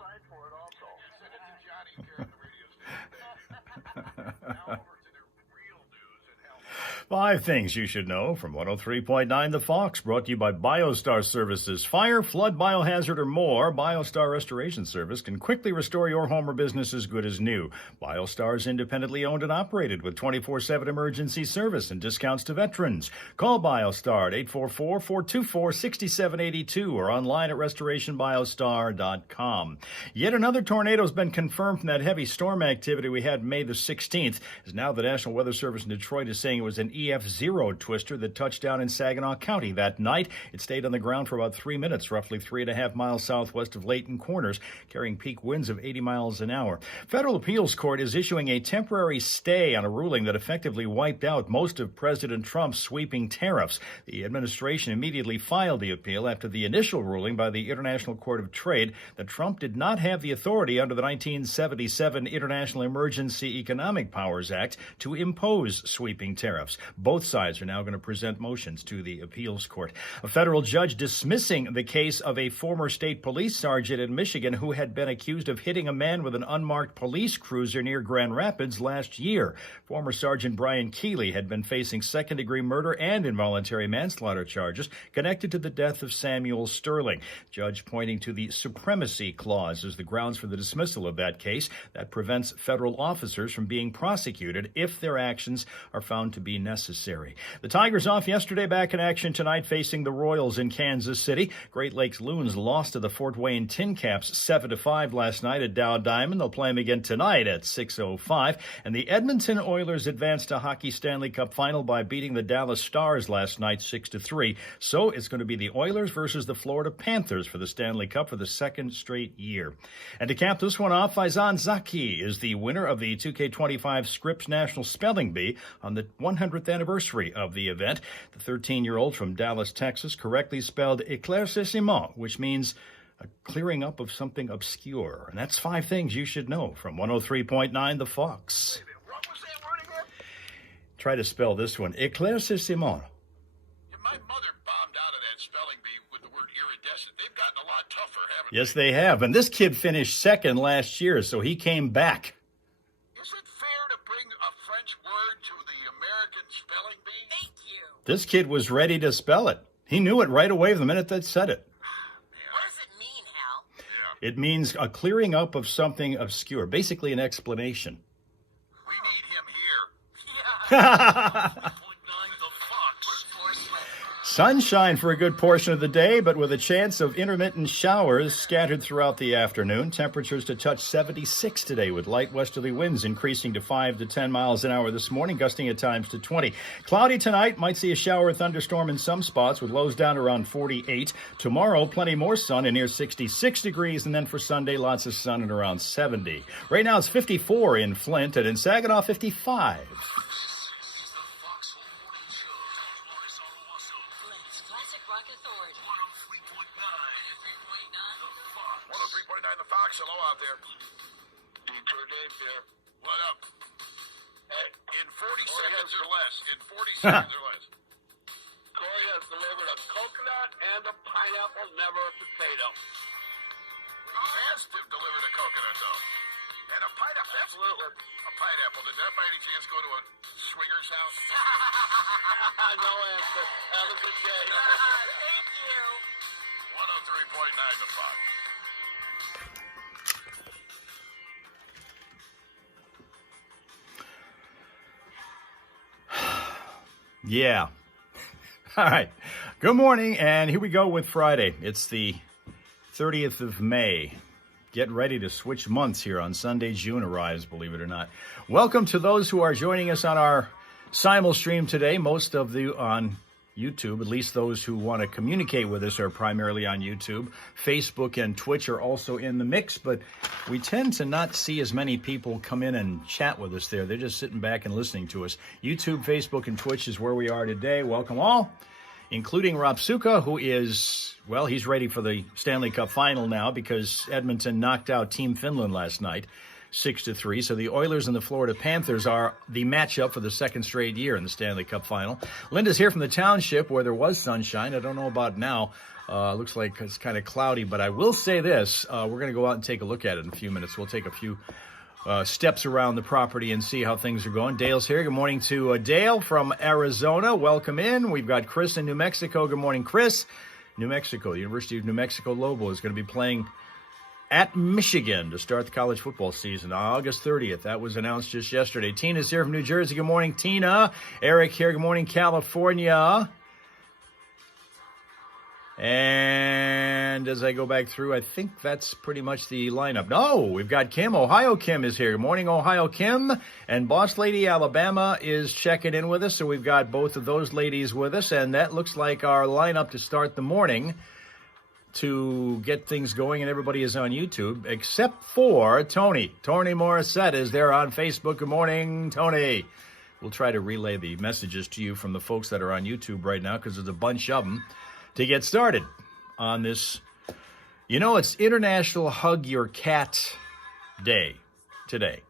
signed for it also. Send it to Johnny here at the radio station. Now over to the real news at Hal Maas. 5 things you should know from 103.9 The Fox, brought to you by BioStar Services. Fire, flood, biohazard, or more, BioStar Restoration Service can quickly restore your home or business as good as new. BioStar is independently owned and operated with 24/7 emergency service and discounts to veterans. Call BioStar at 844-424-6782 or online at restorationbiostar.com. Yet another tornado has been confirmed from that heavy storm activity we had May the 16th. As now the National Weather Service in Detroit is saying it was an EF0 twister that touched down in Saginaw County that night. It stayed on the ground for about 3 minutes, roughly 3.5 miles southwest of Layton Corners, carrying peak winds of 80 miles an hour. Federal Appeals Court is issuing a temporary stay on a ruling that effectively wiped out most of President Trump's sweeping tariffs. The administration immediately filed the appeal after the initial ruling by the International Court of Trade that Trump did not have the authority under the 1977 International Emergency Economic Powers Act to impose sweeping tariffs. Both sides are now going to present motions to the appeals court. A federal judge dismissing the case of a former state police sergeant in Michigan who had been accused of hitting a man with an unmarked police cruiser near Grand Rapids last year. Former Sergeant Brian Keeley had been facing second-degree murder and involuntary manslaughter charges connected to the death of Samuel Sterling. Judge pointing to the supremacy clause as the grounds for the dismissal of that case that prevents federal officers from being prosecuted if their actions are found to be necessary. The Tigers off yesterday, back in action tonight facing the Royals in Kansas City. Great Lakes Loons lost to the Fort Wayne Tin Caps 7-5 last night at Dow Diamond. They'll play them again tonight at 6:05. And the Edmonton Oilers advanced to Hockey Stanley Cup final by beating the Dallas Stars last night 6-3. So it's going to be the Oilers versus the Florida Panthers for the Stanley Cup for the second straight year. And to cap this one off, Faizan Zaki is the winner of the 2K25 Scripps National Spelling Bee on the 100th anniversary of the event. The 13-year-old from Dallas, Texas, correctly spelled éclaircissement, which means a clearing up of something obscure. And that's 5 things you should know from 103.9 The Fox. What was that word again? Try to spell this one. Éclaircissement. Yeah, my mother bombed out of that spelling bee with the word iridescent. They've gotten a lot tougher, haven't Yes, they have. And this kid finished second last year, so he came back. Is it fair to bring a French word to the American spelling bee? Thank you. This kid was ready to spell it. He knew it right away the minute they said it. What does it mean, Hal? Yeah. It means a clearing up of something obscure, basically an explanation. We need him here. Yeah. 1.9 The Fox. Sunshine for a good portion of the day, but with a chance of intermittent showers scattered throughout the afternoon. Temperatures to touch 76 today with light westerly winds increasing to 5 to 10 miles an hour this morning, gusting at times to 20. Cloudy tonight, might see a shower or thunderstorm in some spots with lows down around 48. Tomorrow, plenty more sun and near 66 degrees, and then for Sunday, lots of sun and around 70. Right now it's 54 in Flint and in Saginaw, 55. Classic Rock Authority. 103.9 The Fox. Hello out there. Deeper Dave here. What up? In 40 seconds or less. In 40 seconds or less. Corey has delivered a coconut and a pineapple, never a potato. He has delivered a coconut, though. And a pineapple. Absolutely. A pineapple. Did that by any chance go to a swinger's house? No answer. Have a good day. Thank you. 103.9 The Fox. Yeah. All right. Good morning, and here we go with Friday. It's the 30th of May. Get ready to switch months here on Sunday. June arrives, believe it or not. Welcome to those who are joining us on our simul stream today. Most of you on YouTube, at least those who want to communicate with us, are primarily on YouTube. Facebook and Twitch are also in the mix, but we tend to not see as many people come in and chat with us there. They're just sitting back and listening to us. YouTube, Facebook, and Twitch is where we are today. Welcome all, including Rapsuka, who is, well, he's ready for the Stanley Cup final now because Edmonton knocked out Team Finland last night. 6-3. So the Oilers and the Florida Panthers are the matchup for the second straight year in the Stanley Cup final. Linda's here from the township where there was sunshine. I don't know about now. Looks like it's kind of cloudy, but I will say this. We're going to go out and take a look at it in a few minutes. We'll take a few steps around the property and see how things are going. Dale's here. Good morning to Dale from Arizona. Welcome in. We've got Chris in New Mexico. Good morning, Chris. New Mexico, the University of New Mexico Lobo is going to be playing at Michigan to start the college football season, August 30th. That was announced just yesterday. Tina's here from New Jersey. Good morning, Tina. Eric here. Good morning, California. And as I go back through, I think that's pretty much the lineup. No, we've got Kim. Ohio Kim is here. Good morning, Ohio Kim. And Boss Lady Alabama is checking in with us. So we've got both of those ladies with us. And that looks like our lineup to start the morning to get things going. And everybody is on YouTube except for Tony. Tony Morissette is there on Facebook. Good morning, Tony. We'll try to relay the messages to you from the folks that are on YouTube right now because there's a bunch of them. To get started on this, it's International Hug Your Cat Day today.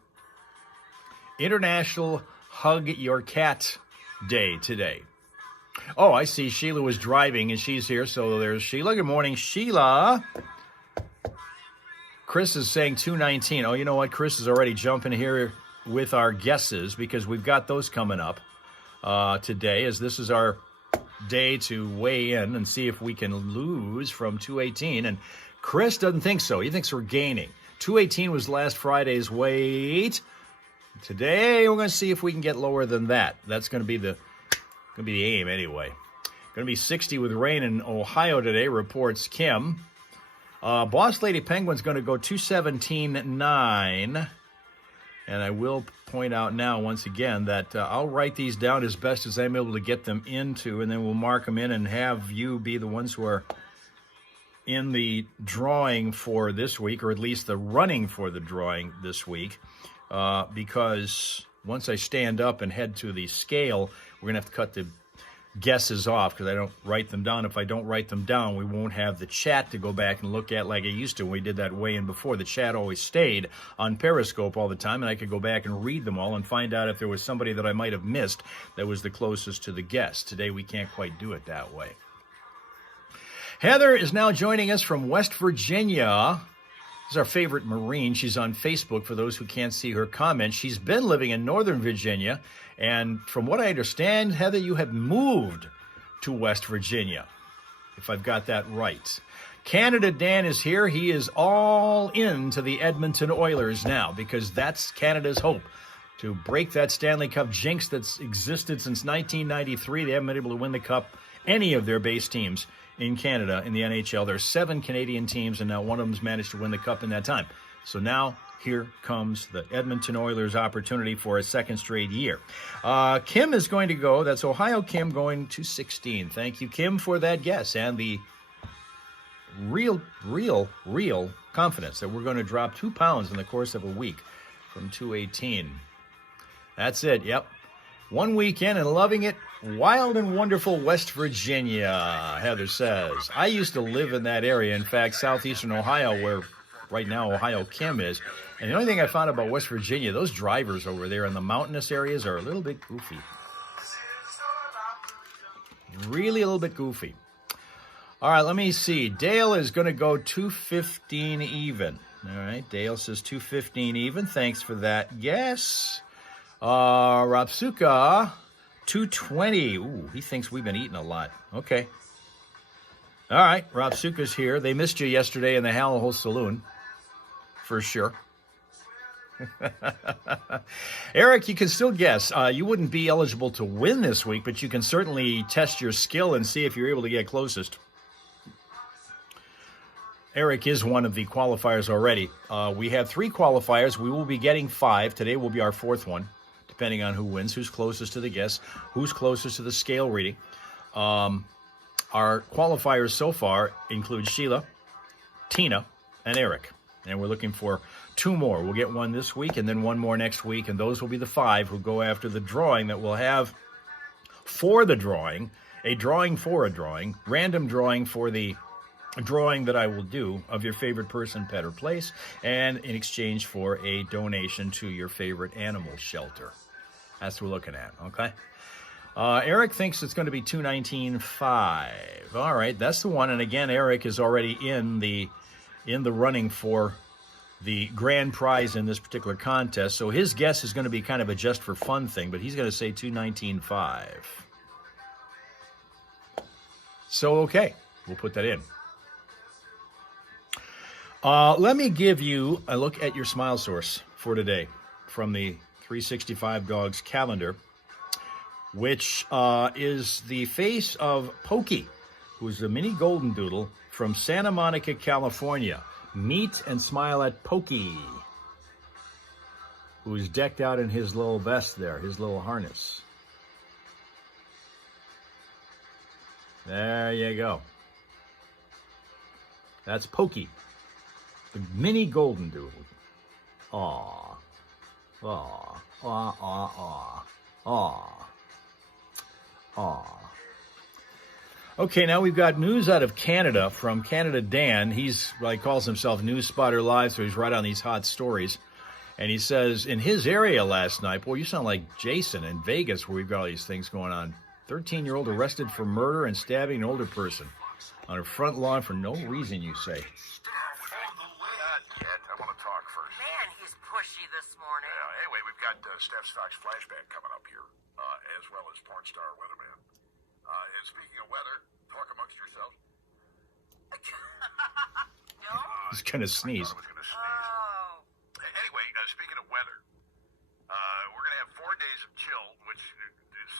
International Hug Your Cat Day today. Oh, I see Sheila was driving and she's here, so there's Sheila. Good morning, Sheila. Chris is saying 219. Oh, you know what? Chris is already jumping here with our guesses because we've got those coming up today, as this is our day to weigh in and see if we can lose from 218. And Chris doesn't think so. He thinks we're gaining. 218 was last Friday's weight. Today we're going to see if we can get lower than that. That's going to be the aim anyway. Going to be 60 with rain in Ohio today, reports Kim. Boss Lady Penguin's going to go 217.9. And I will point out now, once again, that I'll write these down as best as I'm able to get them into, and then we'll mark them in and have you be the ones who are in the drawing for this week, or at least the running for the drawing this week, because once I stand up and head to the scale, we're going to have to cut the guesses off because I don't write them down. If I don't write them down, we won't have the chat to go back and look at like I used to when we did that weigh-in before. The chat always stayed on Periscope all the time, and I could go back and read them all and find out if there was somebody that I might have missed that was the closest to the guess. Today, we can't quite do it that way. Heather is now joining us from West Virginia. This is our favorite Marine. She's on Facebook for those who can't see her comments. She's been living in Northern Virginia. And from what I understand, Heather, you have moved to West Virginia, if I've got that right. Canada Dan is here. He is all into the Edmonton Oilers now because that's Canada's hope to break that Stanley Cup jinx that's existed since 1993. They haven't been able to win the Cup, any of their base teams in Canada in the NHL. There's 7 Canadian teams, and now one of them's managed to win the Cup in that time. So now here comes the Edmonton Oilers' opportunity for a second straight year. Kim is going to go. That's Ohio Kim going to 16. Thank you, Kim, for that guess and the real confidence that we're going to drop 2 pounds in the course of a week from 218. That's it. Yep. 1 weekend and loving it. Wild and wonderful West Virginia, Heather says. I used to live in that area. In fact, southeastern Ohio, where right now Ohio Kim is. And the only thing I found about West Virginia, those drivers over there in the mountainous areas are a little bit goofy. Really a little bit goofy. All right, let me see. Dale is going to go 215 even. All right, Dale says 215 even. Thanks for that. Yes. Rapsuka, 220. Ooh, he thinks we've been eating a lot. Okay. All right, Rapsuka's here. They missed you yesterday in the Hal Saloon, for sure. Eric, you can still guess. You wouldn't be eligible to win this week, but you can certainly test your skill and see if you're able to get closest. Eric is one of the qualifiers already. We have 3 qualifiers. We will be getting 5. Today will be our 4th one, depending on who wins, who's closest to the guess, who's closest to the scale reading. Our qualifiers so far include Sheila, Tina, and Eric. And we're looking for 2 more. We'll get 1 this week and then 1 more next week. And those will be the 5 who go after the drawing that we'll have for the drawing, a drawing for a drawing, random drawing for the drawing that I will do of your favorite person, pet, or place, and in exchange for a donation to your favorite animal shelter. That's what we're looking at, okay? Eric thinks it's going to be $219.5. All right, that's the one. And again, Eric is already in the running for the grand prize in this particular contest. So his guess is going to be kind of a just for fun thing, but he's going to say $219.5. So, okay, we'll put that in. Let me give you a look at your smile source for today from the 365 Dogs calendar, which is the face of Pokey, who's a mini golden doodle from Santa Monica, California. Meet and smile at Pokey, who's decked out in his little vest there, his little harness. There you go. That's Pokey, the mini golden doodle. Aw. Aw. Aw, aw, aw. Aw. Aw. Okay, now we've got news out of Canada from Canada Dan. He calls himself News Spotter Live, so he's right on these hot stories. And he says, in his area last night, boy, you sound like Jason in Vegas, where we've got all these things going on. 13-year-old arrested for murder and stabbing an older person on a front lawn for no reason, you say. I want to talk first. Man, he's pushy this morning. Yeah, anyway, we've got Steph Stock's flashback coming up here, as well as porn star weatherman. And speaking of weather, talk amongst yourselves. No? He's going to sneeze. I was going to sneeze. Oh. Anyway, speaking of weather, we're going to have 4 days of chill, which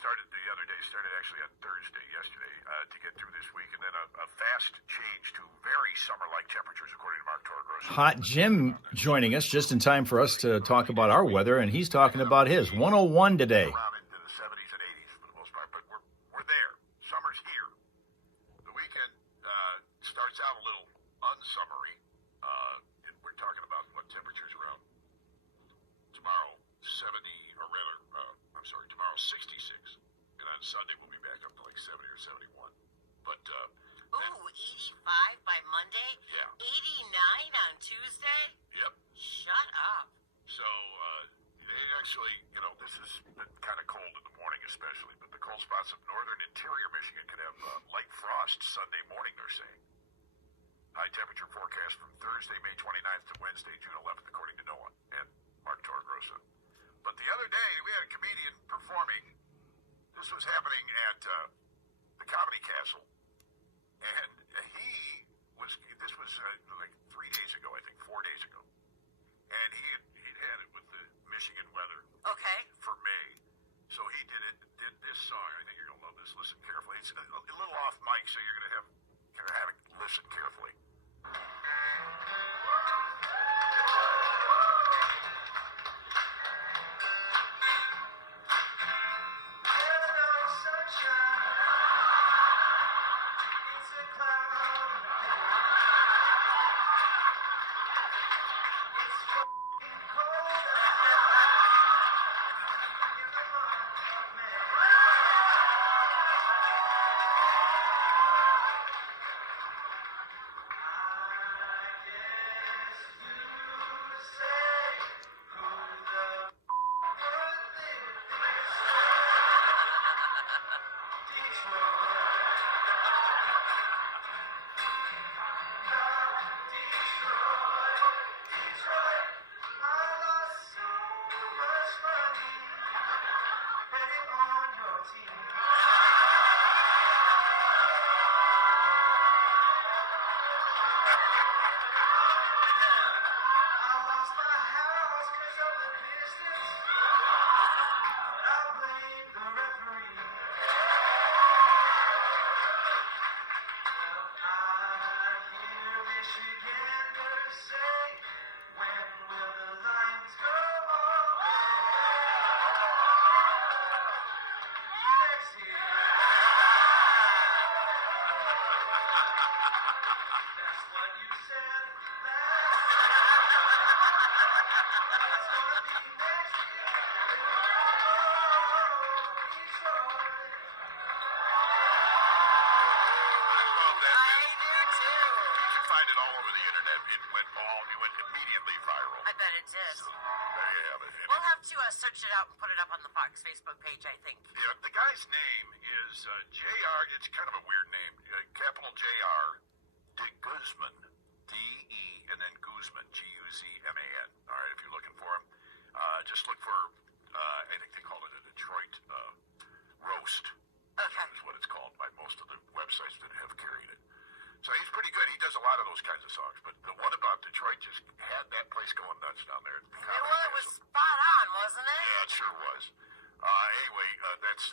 started the other day, started actually on Thursday, yesterday, to get through this week, and then a fast change to very summer-like temperatures, according to Mark Torgross. Hot Jim joining us just in time for us to talk about our weather, and he's talking about his 101 today. Around into the 70s and 80s for the most part, but we're there. Summer's here. The weekend starts out a little unsummery. We're talking about what temperatures around tomorrow, 70, or rather, tomorrow 66, and on Sunday we'll be back up to like 70 or 71. But Ooh, 85 by Monday? Yeah. 89 on Tuesday? Yep. Shut up. So they actually, this has been kind of cold in the morning, especially. But the cold spots of northern interior Michigan could have light frost Sunday morning. They're saying. High temperature forecast from Thursday, May 29th to Wednesday, June 11th, according to NOAA and Mark Torgross. But the other day, we had a comedian performing. This was happening at the Comedy Castle. And this was like 3 days ago, I think, 4 days ago. And he'd had it with the Michigan weather Okay. for May. So he did this song. I think you're going to love this. Listen carefully. It's a little off mic, so you're going to have to listen carefully. song. It went immediately viral. I bet it did. So, there you have it. We'll have to search it out and put it up on the Fox Facebook page, I think. Yeah, the guy's name is J.R. It's kind of a weird name. Capital J.R. De Guzman. D-E and then Guzman. G-U-Z-M-A-N. All right, if you're looking for him, just look for, I think they call it a Detroit roast. Okay. Is what it's called by most of the websites that have carried it. So he's pretty good. He does a lot of those kinds of songs. But the one about Detroit just had that place going nuts down there. Well, it was spot on, wasn't it? Yeah, it sure was. Anyway, that's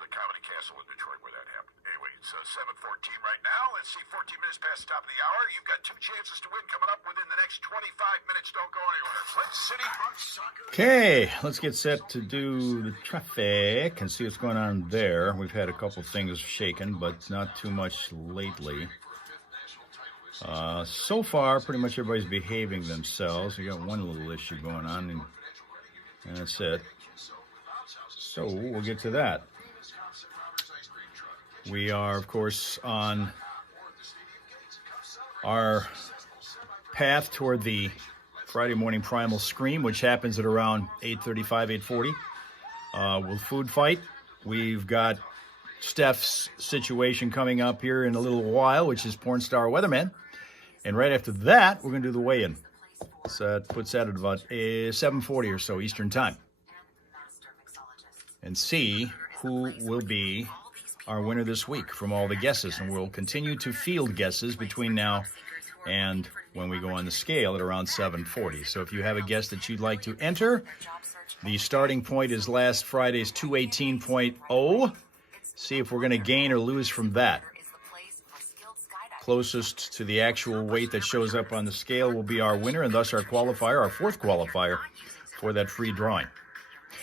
the Comedy Castle in Detroit where that happened. Anyway, it's 7:14 right now. Let's see, 14 minutes past the top of the hour. You've got 2 chances to win coming up within the next 25 minutes. Don't go anywhere. Flint City Bucks Soccer. Okay, let's get set to do the traffic and see what's going on there. We've had a couple things shaken, but not too much lately. So far, pretty much everybody's behaving themselves. We got one little issue going on, and that's it. So we'll get to that. We are, of course, on our path toward the Friday morning primal scream, which happens at around 8:35, 8:40. With Food Fight, we've got Steph's situation coming up here in a little while, which is Porn Star Weatherman. And right after that, we're going to do the weigh-in. So that puts that at about 7:40 or so Eastern Time. And see who will be our winner this week from all the guesses. And we'll continue to field guesses between now and when we go on the scale at around 7:40. So if you have a guess that you'd like to enter, the starting point is last Friday's 218.0. See if we're going to gain or lose from that. Closest to the actual weight that shows up on the scale will be our winner, and thus our qualifier, our fourth qualifier for that free drawing.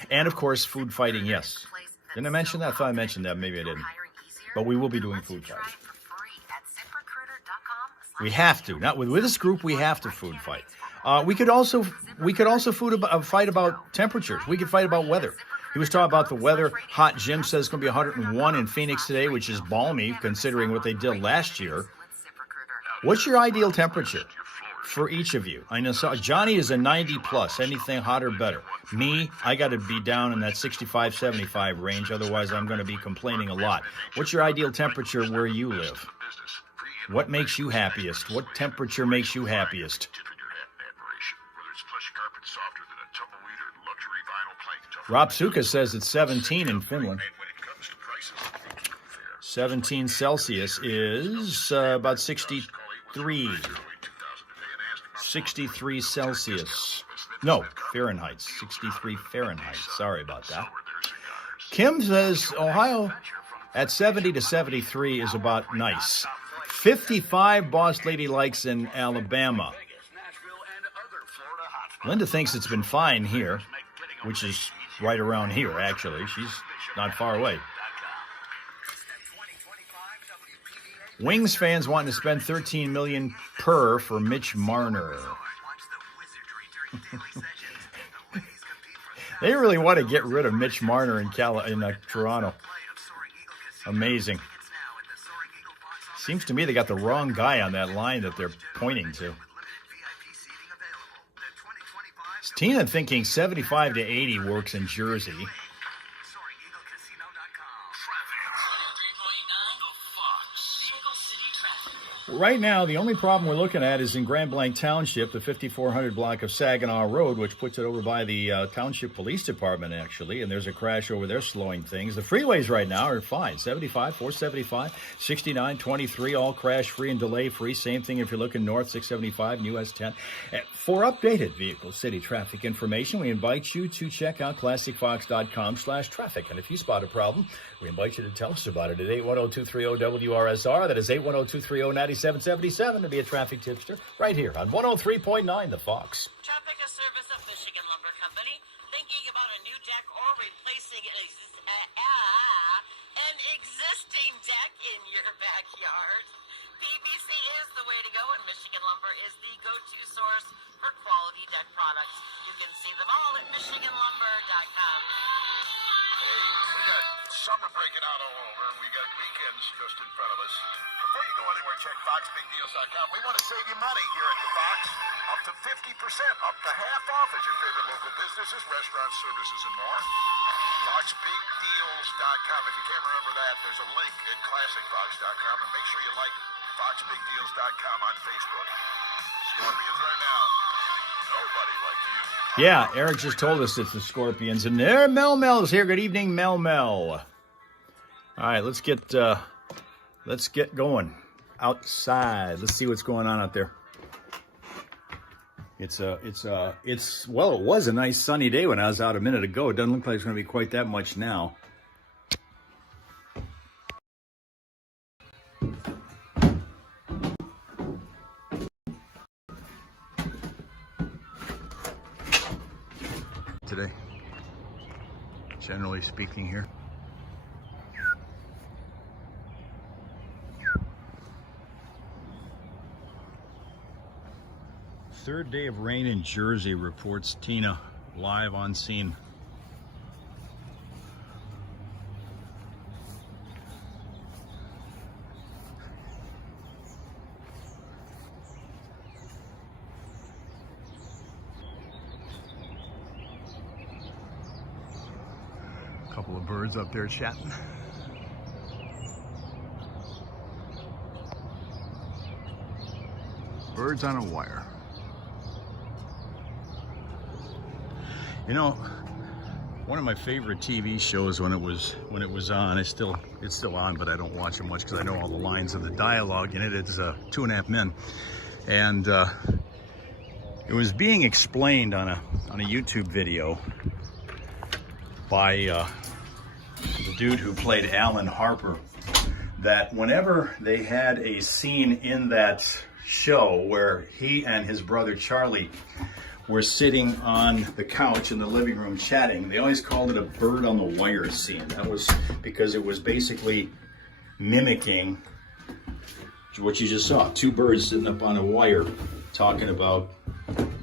And, of course, food fighting, yes. Didn't I mention that? I thought I mentioned that. Maybe I didn't. But we will be doing food fighting. We have to. Not with this group, we have to food fight. We could also fight about temperatures. We could fight about weather. He was talking about the weather. Hot Jim says it's going to be 101 in Phoenix today, which is balmy considering what they did last year. What's your ideal temperature for each of you? I know Johnny is a 90 plus. Anything hotter, better. Me, I got to be down in that 65, 75 range. Otherwise, I'm going to be complaining a lot. What's your ideal temperature where you live? What makes you happiest? What temperature makes you happiest? Rob Suka says it's 17 in Finland. 17 Celsius is about 63. 63 Celsius. No, Fahrenheit. 63 Fahrenheit. Sorry about that. Kim says Ohio at 70 to 73 is about nice. 55 Boss Lady likes in Alabama. Linda thinks it's been fine here, which is right around here, actually. She's not far away. Wings fans wanting to spend $13 million per for Mitch Marner. They really want to get rid of Mitch Marner in Toronto. Amazing. Seems to me they got the wrong guy on that line that they're pointing to. Is Tina thinking 75 to 80 works in Jersey? Right now, the only problem we're looking at is in Grand Blanc Township, the 5400 block of Saginaw Road, which puts it over by the Township Police Department, actually, and there's a crash over there slowing things. The freeways right now are fine. 75, 475, 69, 23, all crash-free and delay-free. Same thing if you're looking north, 675 and US 10. For updated vehicle city traffic information, we invite you to check out classicfox.com/traffic. And if you spot a problem, we invite you to tell us about it at 810-230-WRSR. That is 810-230-9777 to be a traffic tipster right here on 103.9 The Fox. Traffic, a service of Michigan Lumber Company. Thinking about a new deck or replacing an existing deck in your backyard? PVC is the way to go, and Michigan Lumber is the go-to source for quality deck products. You can see them all at MichiganLumber.com. Hey, we got summer breaking out all over, and we got weekends just in front of us. Before you go anywhere, check FoxBigDeals.com. We want to save you money here at the Fox. Up to 50%, up to half off at your favorite local businesses, restaurants, services, and more. FoxBigDeals.com. If you can't remember that, there's a link at ClassicFox.com, and make sure you like FoxBigDeals.com on Facebook. Scorpions right now. Nobody like you. Yeah, Eric just told us it's the Scorpions, and there Mel Mel's here. Good evening, Mel Mel. All right, let's get going outside. Let's see what's going on out there. It was a nice sunny day when I was out a minute ago. It doesn't look like it's going to be quite that much now. Today, generally speaking here. Third day of rain in Jersey, reports Tina, live on scene. A couple of birds up there chatting. Birds on a wire. You know, one of my favorite TV shows when it was on, it's still on, but I don't watch it much because I know all the lines of the dialogue in it. It's 2.5 Men, and it was being explained on a YouTube video by the dude who played Alan Harper, that whenever they had a scene in that show where he and his brother Charlie were sitting on the couch in the living room chatting, they always called it a bird on the wire scene. That was because it was basically mimicking what you just saw. Two birds sitting up on a wire talking about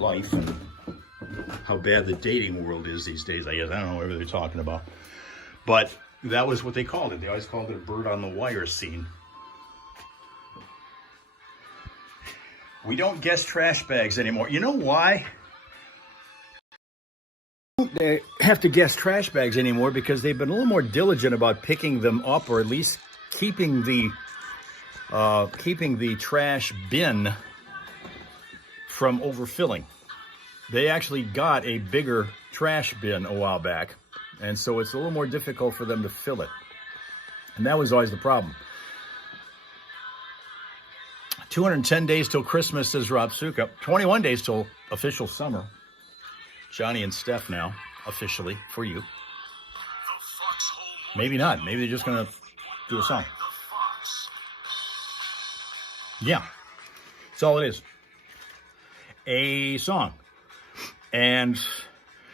life and how bad the dating world is these days, I guess. I don't know whatever they're talking about. But that was what they called it. They always called it a bird on the wire scene. We don't guess trash bags anymore. You know why? They have to guess trash bags anymore because they've been a little more diligent about picking them up, or at least keeping the trash bin from overfilling. They actually got a bigger trash bin a while back, and so it's a little more difficult for them to fill it. And that was always the problem. 210 days till Christmas, says Rob Suka. 21 days till official summer. Johnny and Steph now, officially, for you. Maybe not. Maybe they're just going to do a song. Yeah. That's all it is. A song. And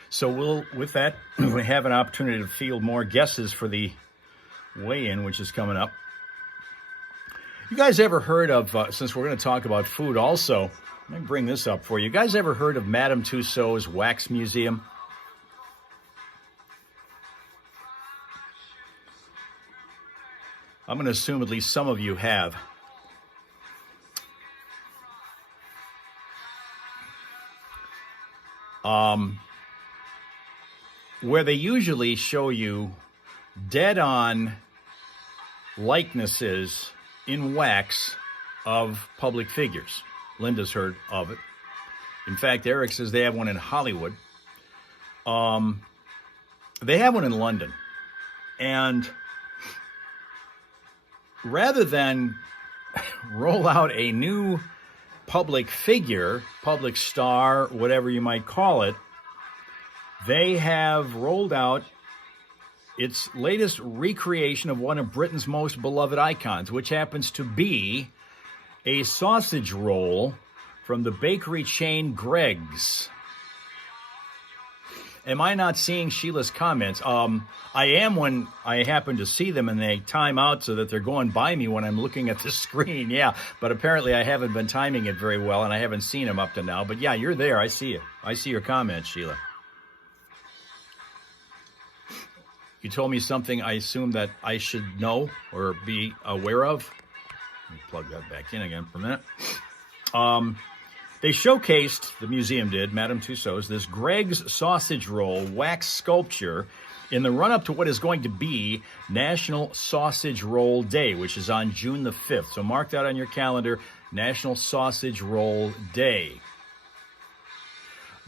so with that, we have an opportunity to field more guesses for the weigh-in, which is coming up. You guys ever heard of, since we're going to talk about food also, let me bring this up for you. You guys ever heard of Madame Tussauds Wax Museum? I'm going to assume at least some of you have. Where they usually show you dead-on likenesses in wax of public figures. Linda's heard of it. In fact, Eric says they have one in Hollywood. They have one in London. And rather than roll out a new public figure, public star, whatever you might call it, they have rolled out its latest recreation of one of Britain's most beloved icons, which happens to be a sausage roll from the bakery chain Greg's. Am I not seeing Sheila's comments? I am when I happen to see them and they time out so that they're going by me when I'm looking at the screen. Yeah, but apparently I haven't been timing it very well and I haven't seen them up to now. But yeah, you're there. I see you. I see your comments, Sheila. You told me something I assume that I should know or be aware of. Let me plug that back in again for a minute. They showcased, the museum did, Madame Tussauds, this Greg's Sausage Roll wax sculpture in the run-up to what is going to be National Sausage Roll Day, which is on June the 5th. So mark that on your calendar, National Sausage Roll Day.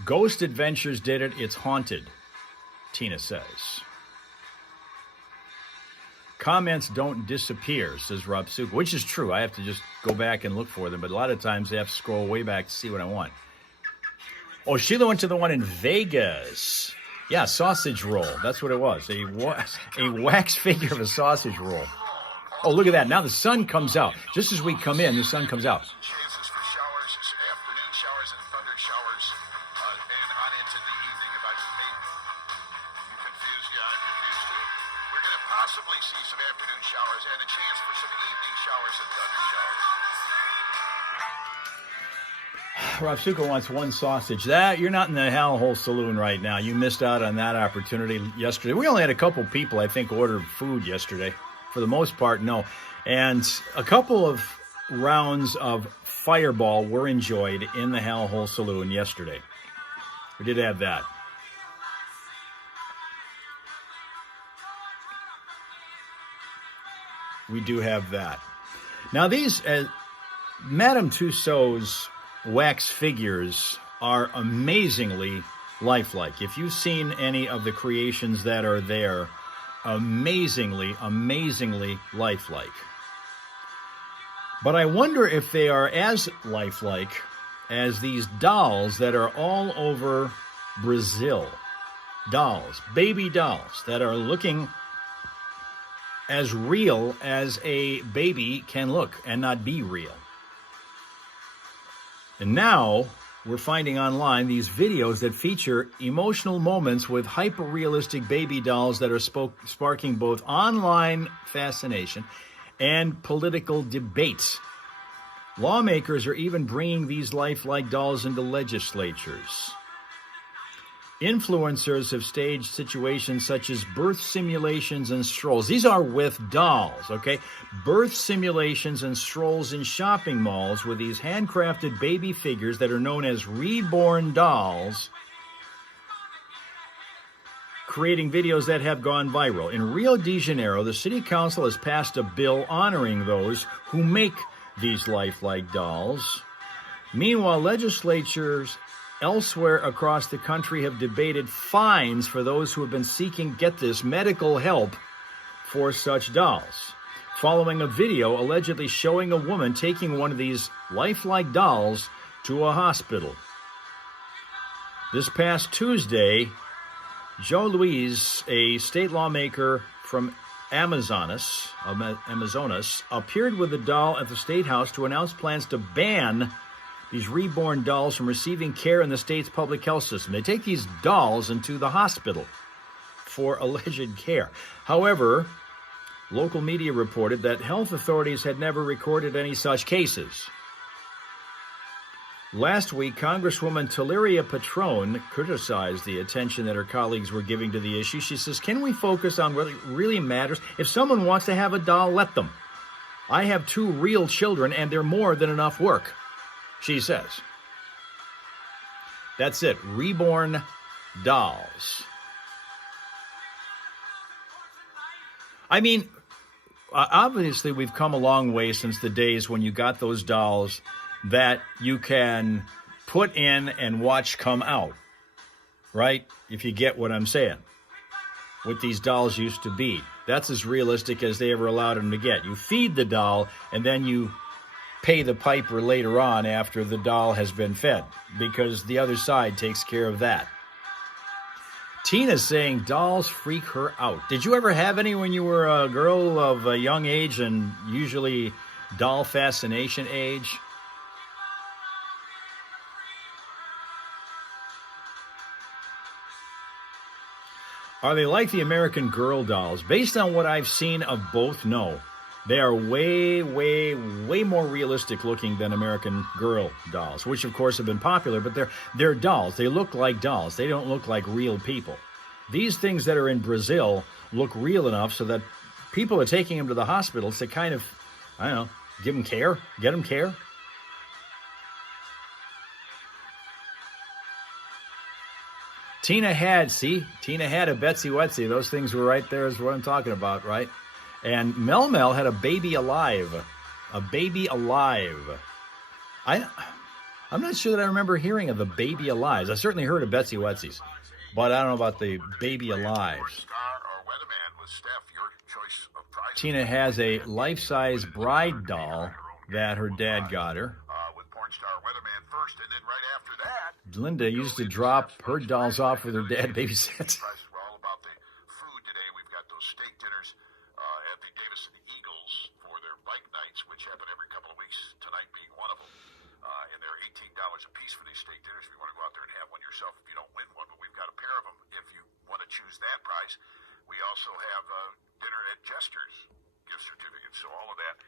Ghost Adventures did it. It's haunted, Tina says. Comments don't disappear, says Rob Suka, which is true. I have to just go back and look for them, but a lot of times I have to scroll way back to see what I want. Oh, Sheila went to the one in Vegas. Yeah, sausage roll. That's what it was. A wax figure of a sausage roll. Oh, look at that. Now the sun comes out. Just as we come in, the sun comes out. Chances for showers, afternoon showers and thunder showers, and on into the evening. About I'm confused too. We're going to possibly see some afternoon showers and a chance for some evening showers and thunder showers. Rob Suka wants one sausage. That you're not in the Hal Hole Saloon right now. You missed out on that opportunity yesterday. We only had a couple people, I think, order food yesterday. For the most part, no. And a couple of rounds of Fireball were enjoyed in the Hal Hole Saloon yesterday. We did have that. We do have that. Now these Madame Tussauds wax figures are amazingly lifelike. If you've seen any of the creations that are there, amazingly lifelike. But I wonder if they are as lifelike as these dolls that are all over Brazil. Dolls, baby dolls that are looking as real as a baby can look and not be real. And now we're finding online these videos that feature emotional moments with hyper-realistic baby dolls that are sparking both online fascination and political debates. Lawmakers are even bringing these lifelike dolls into legislatures. Influencers have staged situations such as birth simulations and strolls. These are with dolls, okay? Birth simulations and strolls in shopping malls with these handcrafted baby figures that are known as reborn dolls, creating videos that have gone viral. In Rio de Janeiro, the city council has passed a bill honoring those who make these lifelike dolls. Meanwhile, legislatures elsewhere across the country have debated fines for those who have been seeking, get this, medical help for such dolls, following a video allegedly showing a woman taking one of these lifelike dolls to a hospital. This past Tuesday, Joe Luis, a state lawmaker from Amazonas, appeared with a doll at the State House to announce plans to ban these reborn dolls from receiving care in the state's public health system. They take these dolls into the hospital for alleged care. However, local media reported that health authorities had never recorded any such cases. Last week, Congresswoman Teleria Patron criticized the attention that her colleagues were giving to the issue. She says, "Can we focus on what really matters? If someone wants to have a doll, let them. I have 2 real children, and they're more than enough work," she says. That's it. Reborn dolls. I mean, obviously we've come a long way since the days when you got those dolls that you can put in and watch come out, right? If you get what I'm saying. What these dolls used to be. That's as realistic as they ever allowed them to get. You feed the doll, and then you pay the piper later on after the doll has been fed, because the other side takes care of that. Tina's saying dolls freak her out. Did you ever have any when you were a girl of a young age, and usually doll fascination age? Are they like the American Girl dolls? Based on what I've seen of both, no. They are way more realistic looking than American Girl dolls, which of course have been popular, but they're dolls. They look like dolls. They don't look like real people. These things that are in Brazil look real enough so that people are taking them to the hospitals to kind of, I don't know, give them care, get them care. Tina had a Betsy Wetsy. Those things were right there is what I'm talking about, right? And Mel Mel had a baby alive. A baby alive. I'm not sure that I remember hearing of the baby alives. I certainly heard of Betsy Wetsy's, but I don't know about the baby alives. Tina has a life-size bride doll that her dad got her. Linda used to drop her dolls off with her dad babysits. We're all about the food today. We've got those steak dinners at the Davison Eagles for their bike nights, which happen every couple of weeks, tonight being one of them. And they're $18 a piece for these steak dinners if you want to go out there and have one yourself if you don't win one. But we've got a pair of them if you want to choose that price. We also have dinner at Jester's gift certificates. So all of that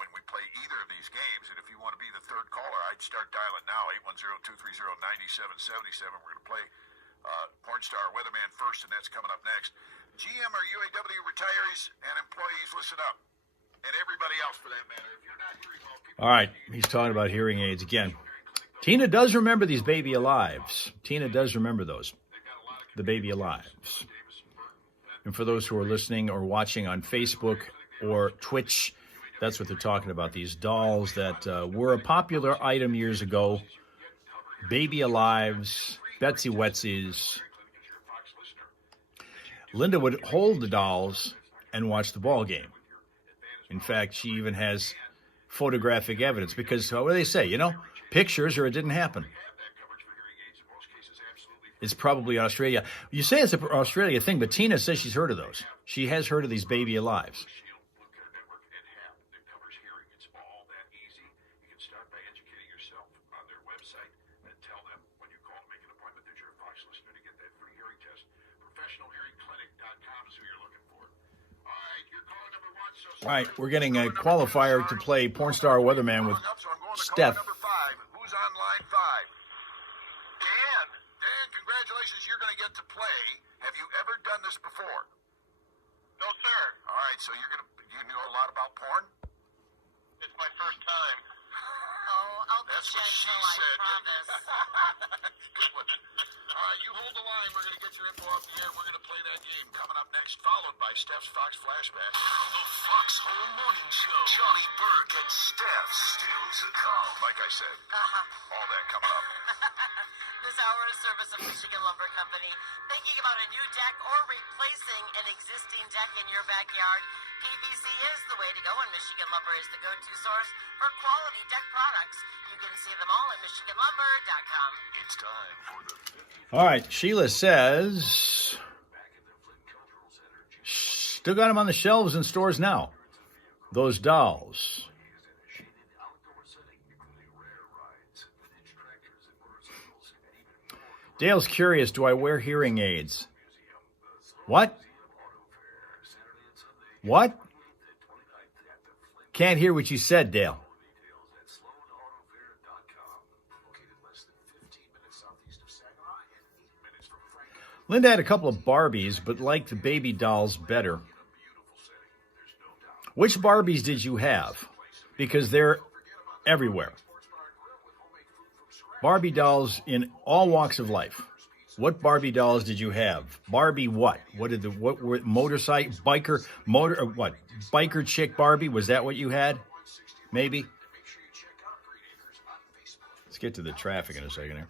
when we play either of these games. And if you want to be the third caller, I'd start dialing now, 810-230-9777. We're going to play Porn Star Weatherman first, and that's coming up next. GM or UAW retirees and employees, listen up. And everybody else, for that matter. If you're not hearing well, people... All right, he's talking about hearing aids again. Tina does remember these baby alives. Tina does remember those, the baby alives. And for those who are listening or watching on Facebook or Twitch, that's what they're talking about, these dolls that were a popular item years ago. Baby alives, Betsy Wetsy's. Linda would hold the dolls and watch the ball game. In fact, she even has photographic evidence because, what do they say? You know, pictures or it didn't happen. It's probably Australia. You say it's an Australia thing, but Tina says she's heard of those. She has heard of these baby alives. All right, we're getting a qualifier to play Porn Star Weatherman with Steph. Number 5. Who's on line 5? Dan, congratulations. You're going to get to play. Have you ever done this before? No, sir. All right, so you know a lot about porn? It's my first time. Oh, I'll be That's what she gentle, I said. promise. Good one. All right, you hold the line. We're going to get your info off the air. We're going to play that game coming up next, followed by Steph's Fox Flashback. The Foxhole Morning Show. Johnny Burke and Steph still to come. Like I said, all that coming up. This hour is service of Michigan Lumber Company. Thinking about a new deck or replacing an existing deck in your backyard? PVC is the way to go, and Michigan Lumber is the go-to source for quality deck products. You can see them all at MichiganLumber.com. It's time for the... All right, Sheila says, still got them on the shelves in stores now. Those dolls. Dale's curious, do I wear hearing aids? What? What? Can't hear what you said, Dale. Linda had a couple of Barbies, but liked the baby dolls better. Which Barbies did you have? Because they're everywhere. Barbie dolls in all walks of life. What Barbie dolls did you have? Barbie what? What were motorcycle biker chick Barbie? Was that what you had? Maybe. Let's get to the traffic in a second here.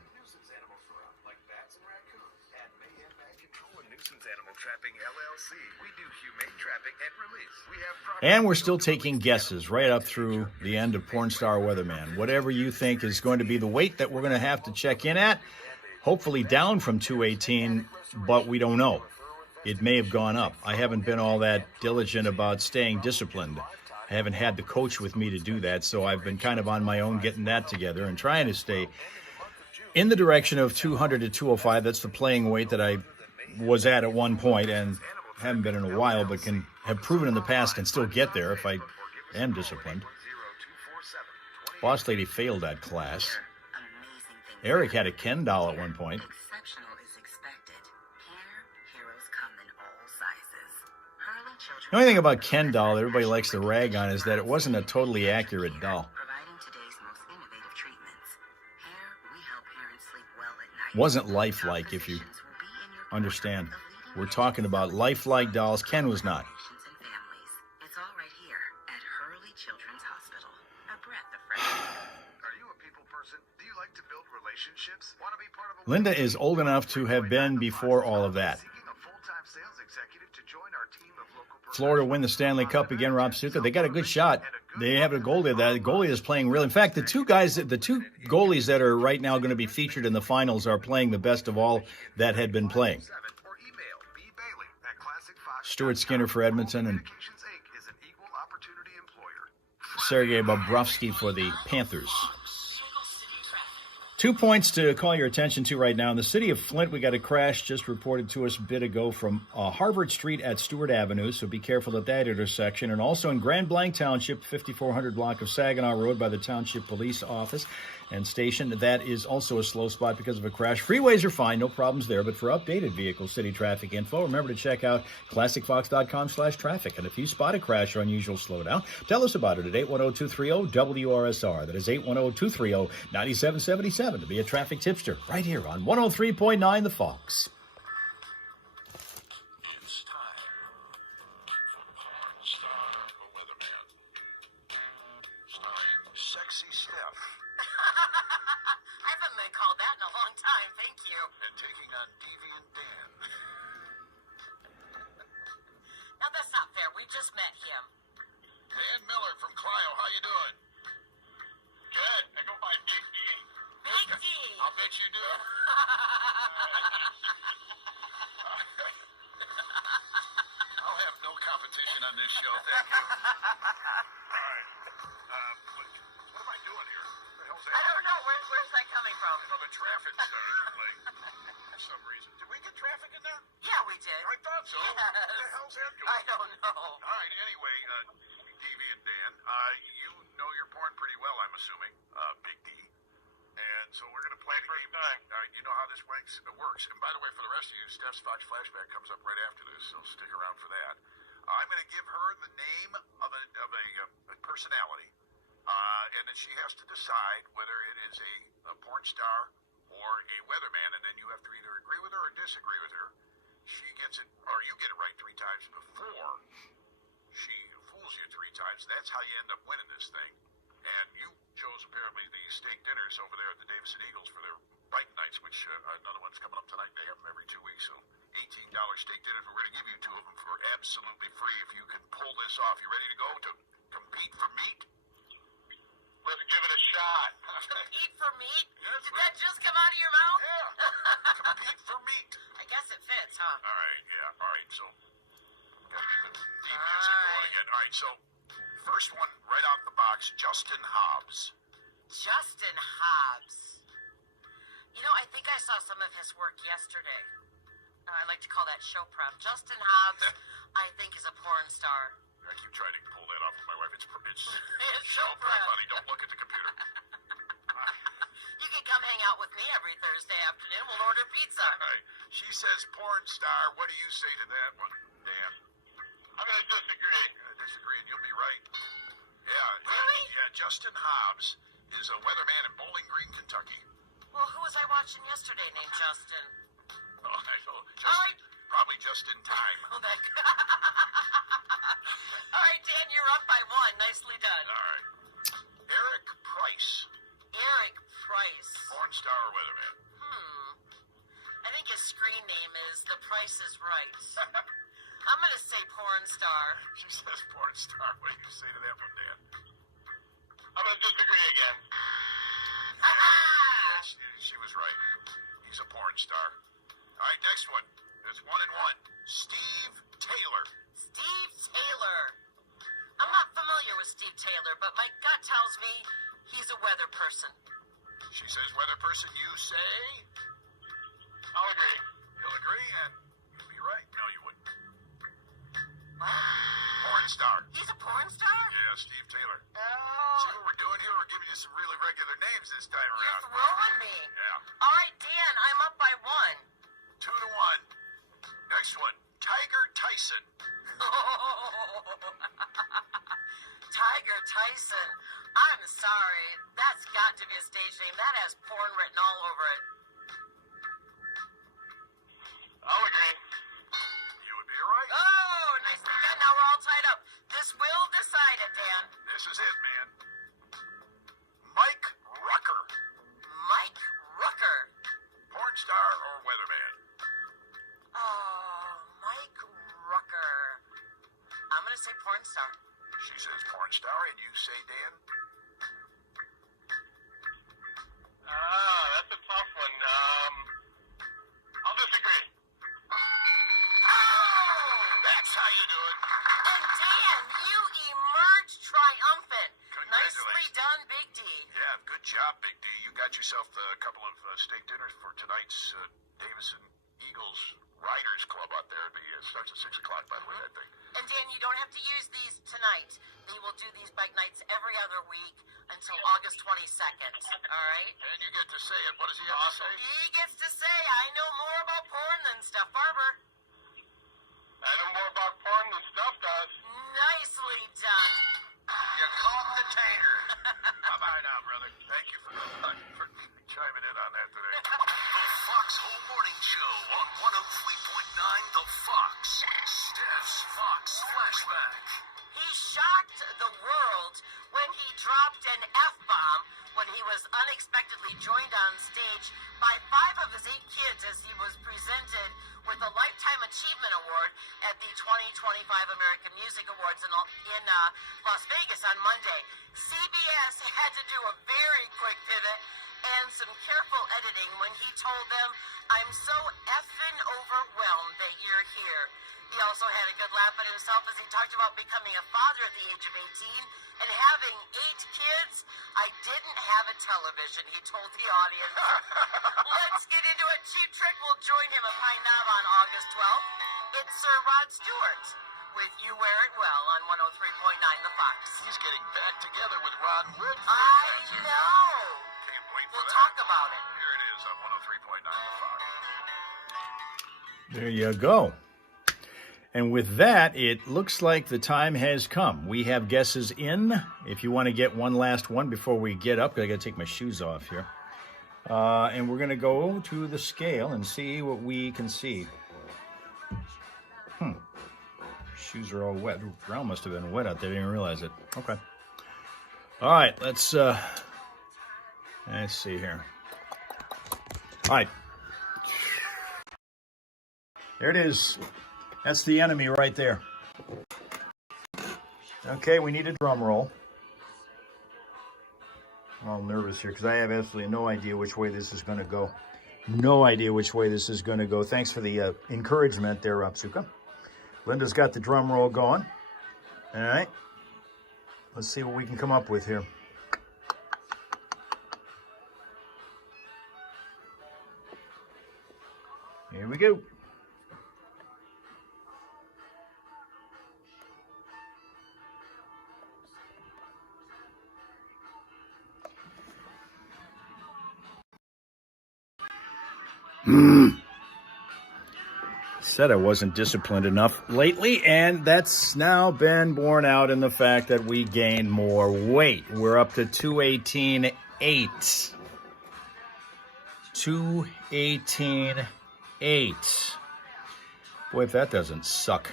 And we're still taking guesses right up through the end of Porn Star Weatherman. Whatever you think is going to be the weight that we're going to have to check in at, hopefully down from 218, but we don't know. It may have gone up. I haven't been all that diligent about staying disciplined. I haven't had the coach with me to do that, so I've been kind of on my own getting that together and trying to stay in the direction of 200 to 205. That's the playing weight that I was at one point and haven't been in a while, but can have proven in the past can still get there if I am disciplined. Boss lady failed that class. Eric had a Ken doll at one point. Exceptional is expected. The only thing about Ken doll that everybody likes to rag on is that it wasn't a totally accurate doll. Providing today's most innovative treatments. Here, we help parents sleep well at night. Wasn't lifelike, if you understand. We're talking about lifelike dolls. Ken was not. Patients and families. It's all right here at Hurley Children's Hospital. A breath of fresh air. Are you a people person? Do you like to build relationships? Want to be part of a Linda is old enough to have been before all of that. Seeking a full-time sales executive to join our team of local Florida win the Stanley Cup again, Rob Suka. They got a good shot. They have a goalie. That goalie is playing real. In fact, the two goalies that are right now going to be featured in the finals are playing the best of all that had been playing. Or email bbailey@classicfox.com. Stuart Skinner for Edmonton and Communications Inc. is an equal opportunity employer. Sergei Bobrovsky for the Panthers. 2 points to call your attention to right now. In the city of Flint, we got a crash just reported to us a bit ago from Harvard Street at Stewart Avenue, so be careful at that intersection. And also in Grand Blanc Township, 5400 block of Saginaw Road by the Township Police Office and Station. That is also a slow spot because of a crash. Freeways are fine, no problems there. But for updated vehicle city traffic info, remember to check out classicfox.com/traffic. And if you spot a crash or unusual slowdown, tell us about it at 810-230-WRSR. That is 810-230-9777 to be a traffic tipster right here on 103.9 The Fox. It's time for the porn star or weatherman. Starring Sexy Steph I haven't been called that in a long time, thank you. and taking on Deviant Dan. Now that's not fair, we just met him. Dan Miller from Clio, how you doing? Good. I go by Big D. Big D. I'll bet you do. I'll have no competition on this show, thank you. All right. What am I doing here? What the hell's I don't know, where's that coming from? I know the traffic started like for some reason. Did we get traffic in there? Yeah, we did. I thought so. Yes. What the hell's that doing? I don't know. All right. Anyway, Deviant Dan, you know your porn pretty well, I'm assuming. Big D. And so we're going to play the game. All right, you know how this works. And by the way, for the rest of you, Steph's Fox Flashback comes up right after this, so stick around for that. I'm going to give her the name of a personality, and then she has to decide whether it is a porn star or a weatherman, and then you have to either agree with her or disagree with her. She gets it, or you get it right 3 times before she fools you 3 times. That's how you end up winning this thing. And you chose apparently the steak dinners over there at the Davison Eagles for their Brighton nights, which another one's coming up tonight. They have them every 2 weeks, so $18 steak dinners. We're going to give you 2 of them for absolutely free if you can pull this off. You ready to go to compete for meat? Let's give it a shot. Compete for meat? Yes, Did that just come out of your mouth? Yeah. Compete for meat. I guess it fits, huh? All right, yeah. All right, so gotta get the theme music going again. All right, so first one right out the box, Justin Hobbs. Justin Hobbs. You know, I think I saw some of his work yesterday. I like to call that show prep. Justin Hobbs, I think, is a porn star. I keep trying to pull that off with my wife. It's It's show so prep, prep. honey. Don't look at the computer. You can come hang out with me every Thursday afternoon. We'll order pizza. All right. She says porn star. What do you say to that one, Dan? I'm going to disagree. Disagree, and you'll be right. Yeah. Really? Yeah, Justin Hobbs is a weatherman in Bowling Green, Kentucky. Well, who was I watching yesterday named Justin? Oh, I know. Justin, probably just in time. Oh, that... All right, Dan, you're up by 1. Nicely done. All right. Eric Price, Eric Price. porn star or weatherman? I think his screen name is The Price is Right. I'm going to say porn star. She says porn star. What do you say to that one, Dan? I'm going to disagree again. Ha-ha! She was right. He's a porn star. All right, next one. There's 1 and 1. Steve Taylor. Steve Taylor. I'm not familiar with Steve Taylor, but my gut tells me he's a weather person. She says weather person. You say? I'll agree. You'll agree, and you'll be right. No, you wouldn't. Porn star. He's a porn star? Yeah, Steve Taylor. See Oh, what we're doing here? We're giving you some really regular names this time you're around. throwing me. Yeah. All right, Dan, I'm up by 1. 2 to 1. Next one. Tiger Tyson. Tiger Tyson. I'm sorry. That's got to be a stage name. That has porn written all over it. I'll agree. You would be right. Oh, nicely done. Now we're all tied up. This will decide it, Dan. This is it, man. Mike Rucker. Mike Rucker. Porn star or weatherman? Oh, Mike Rucker. I'm going to say porn star. She says porn star, and you say Dan? That's a tough one. I'll disagree. Oh! That's how you do it. And Dan, you emerged triumphant. Nicely Congratulations. done, Big D. Yeah, good job, Big D. You got yourself a couple of steak dinners for tonight's Davison Eagles Riders Club out there. It starts at 6 o'clock, by the way, that thing. And Dan, you don't have to use these tonight. They will do these bike nights every other week until August 22nd. All right? And you get to say it. What does he have to say? He gets to say, I know more about porn than Steph Barber. I know more about porn than stuff does. Nicely done. You caught the tater. Bye-bye now, brother. Thank you for chiming in on that today. The Fox Home Morning Show on 103.9 The Fox. Steph's Fox Flashback. He shocked the world when he dropped an F-bomb when he was unexpectedly joined on stage by 5 of his 8 kids as he was presented with a Lifetime Achievement Award at the 2025 American Music Awards in Las Vegas on Monday. CBS had to do a very quick pivot and some careful editing when he told them, I'm so effing overwhelmed that you're here. He also had a good laugh at himself as he talked about becoming a father at the age of 18 and having 8 kids. I didn't have a television, he told the audience. Let's get into it. Cheap Trick will join him at Pine Knob on August 12th. It's Sir Rod Stewart with You Wear It Well on 103.9 The Fox. He's getting back together with Ron Wood for a I concert. know. Can't wait for We'll that. talk about it. Here it is on 103.9 The Fox. There you go. And with that, it looks like the time has come. We have guesses in. If you want to get one last one before we get up, because I got to take my shoes off here. And we're going to go to the scale and see what we can see. Shoes are all wet. The ground must have been wet out there. I didn't realize it. Okay. All right, let's see here. All right. There it is. That's the enemy right there. Okay, we need a drum roll. I'm all nervous here because I have absolutely no idea which way this is going to go. No idea which way this is going to go. Thanks for the encouragement there, Rapsuka. Linda's got the drum roll going. All right. Let's see what we can come up with here. Here we go. Said I wasn't disciplined enough lately, and that's now been borne out in the fact that we gained more weight. We're up to 218.8. 218.8. Boy, if that doesn't suck.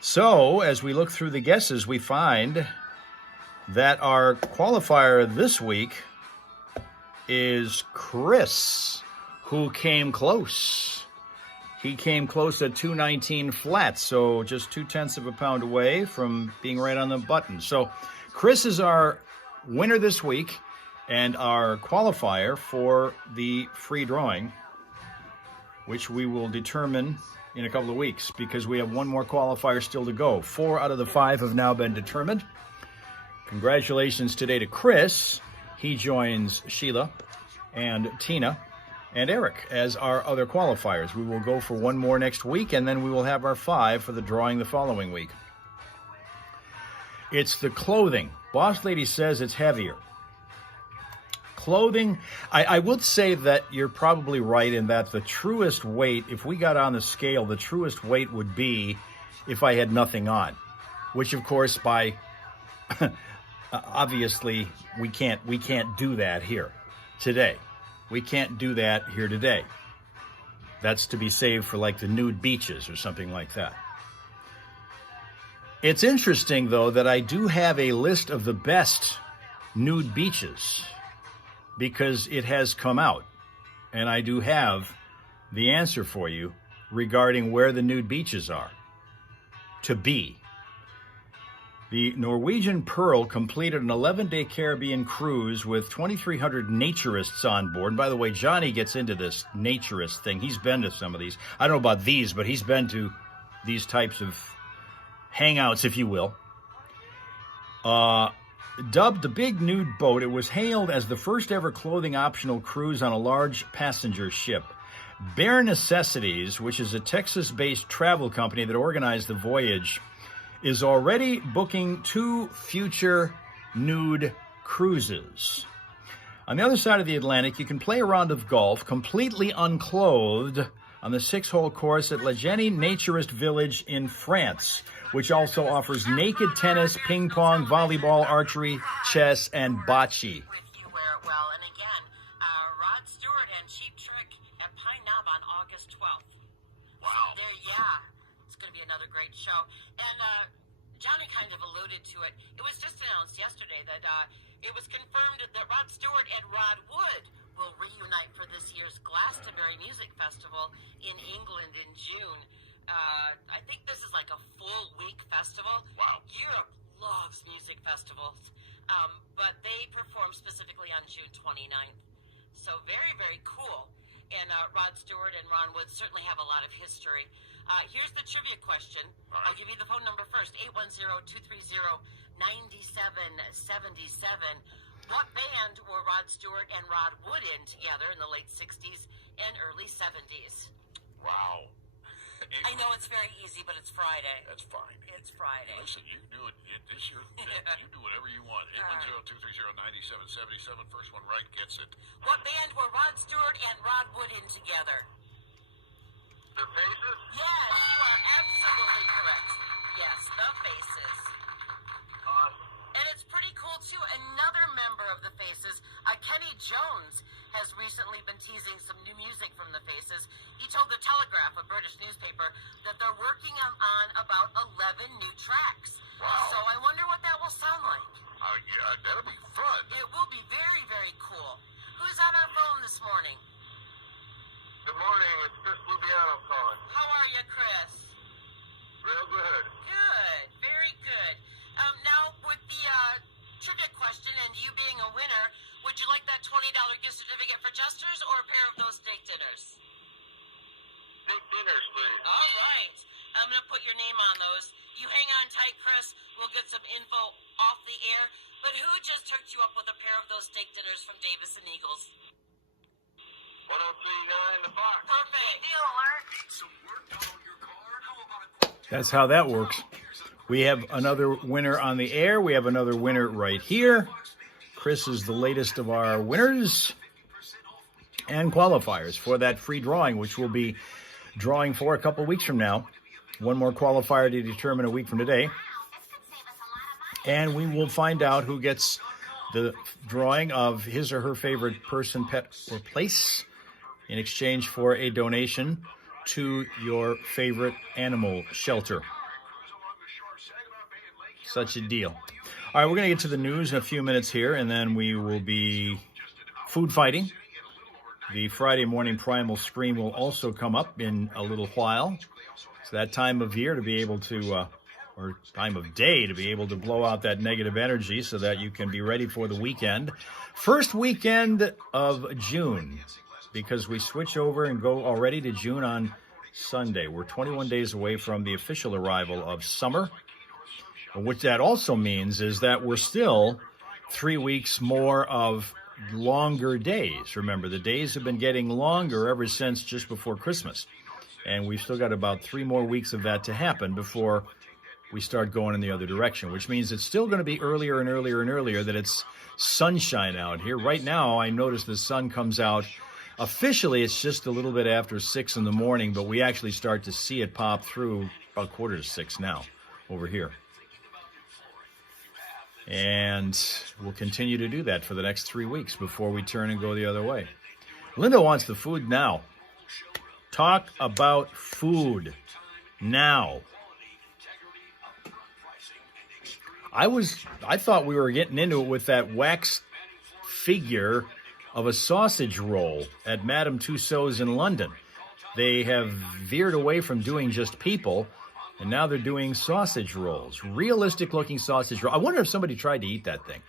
So, as we look through the guesses, we find that our qualifier this week is Chris, who came close. He came close at 219 flat, so just 0.2 of a pound away from being right on the button. So Chris is our winner this week and our qualifier for the free drawing, which we will determine in a couple of weeks because we have one more qualifier still to go. 4 out of the 5 have now been determined. Congratulations today to Chris. He joins Sheila and Tina and Eric as our other qualifiers. We will go for one more next week, and then we will have our 5 for the drawing the following week. It's the clothing. Boss Lady says it's heavier. Clothing, I would say that you're probably right in that the truest weight, if we got on the scale, the truest weight would be if I had nothing on, which of course by obviously we can't do that here today. We can't do that here today. That's to be saved for like the nude beaches or something like that. It's interesting, though, that I do have a list of the best nude beaches because it has come out. And I do have the answer for you regarding where the nude beaches are to be. The Norwegian Pearl completed an 11-day Caribbean cruise with 2,300 naturists on board. And by the way, Johnny gets into this naturist thing. He's been to some of these. I don't know about these, but he's been to these types of hangouts, if you will. Dubbed the Big Nude Boat, it was hailed as the first ever clothing optional cruise on a large passenger ship. Bare Necessities, which is a Texas-based travel company that organized the voyage, is already booking 2 future nude cruises. On the other side of the Atlantic, you can play a round of golf completely unclothed on the 6-hole course at La Jenny Naturist Village in France, which also offers naked tennis, ping pong, volleyball, archery, chess, and bocce. If you wear it well. And again, Rod Stewart and Cheap Trick at Pine Knob on August 12th. Wow. So it's going to be another great show. And Johnny kind of alluded to it. It was just announced yesterday that it was confirmed that Rod Stewart and Rod Wood will reunite for this year's Glastonbury Music Festival in England in June. I think this is like a full week festival. Wow. Europe loves music festivals. But they perform specifically on June 29th. So very, very cool. And Rod Stewart and Ron Wood certainly have a lot of history. Here's the trivia question. I'll give you the phone number first, 810-230-9777. What band were Rod Stewart and Rod Wood in together in the late 60s and early 70s? Wow. I know it's very easy, but it's Friday. That's fine. It's Friday. Listen, you do it. This your thing. You do whatever you want. 810-230-9777. First one right gets it. What band were Rod Stewart and Rod Wood in together? The Faces? Yes, you are absolutely correct. Yes, the Faces. And it's pretty cool, too. Another member of the Faces, Kenny Jones, has recently been teasing some new music from the Faces. He told The Telegraph, a British newspaper, that they're working on about 11 new tracks. Wow. So I wonder what that will sound like. Yeah, that'll be fun. It will be very, very cool. Who's on our phone this morning? Good morning. It's Chris Lubiano calling. How are you, Chris? Real good. Good. Very good. Now, with the trivia question and you being a winner, would you like that $20 gift certificate for Jester's or a pair of those steak dinners? Steak dinners, please. All right. I'm going to put your name on those. You hang on tight, Chris. We'll get some info off the air. But who just hooked you up with a pair of those steak dinners from Davis and Eagles? 1039 The Fox. Perfect. Deal alert. Need some work done on your car? How about a quote? That's how that works. We have another winner on the air. We have another winner right here. Chris is the latest of our winners and qualifiers for that free drawing, which we'll be drawing for a couple weeks from now. One more qualifier to determine a week from today. And we will find out who gets the drawing of his or her favorite person, pet, or place in exchange for a donation to your favorite animal shelter. Such a deal. All right, we're going to get to the news in a few minutes here, and then we will be food fighting. The Friday morning primal scream will also come up in a little while. It's that time of year to be able to, or time of day to be able to blow out that negative energy so that you can be ready for the weekend. First weekend of June, because we switch over and go already to June on Sunday. We're 21 days away from the official arrival of summer. What that also means is that we're still 3 weeks more of longer days. Remember, the days have been getting longer ever since just before Christmas. And we've still got about 3 more weeks of that to happen before we start going in the other direction, which means it's still going to be earlier and earlier and earlier that it's sunshine out here. Right now, I notice the sun comes out. Officially, it's just a little bit after 6 in the morning, but we actually start to see it pop through about 5:45 now over here. And we'll continue to do that for the next 3 weeks before we turn and go the other way. Linda wants the food now. Talk about food now. I thought we were getting into it with that wax figure of a sausage roll at Madame Tussauds in London. They have veered away from doing just people, and now they're doing sausage rolls. Realistic-looking sausage roll. I wonder if somebody tried to eat that thing.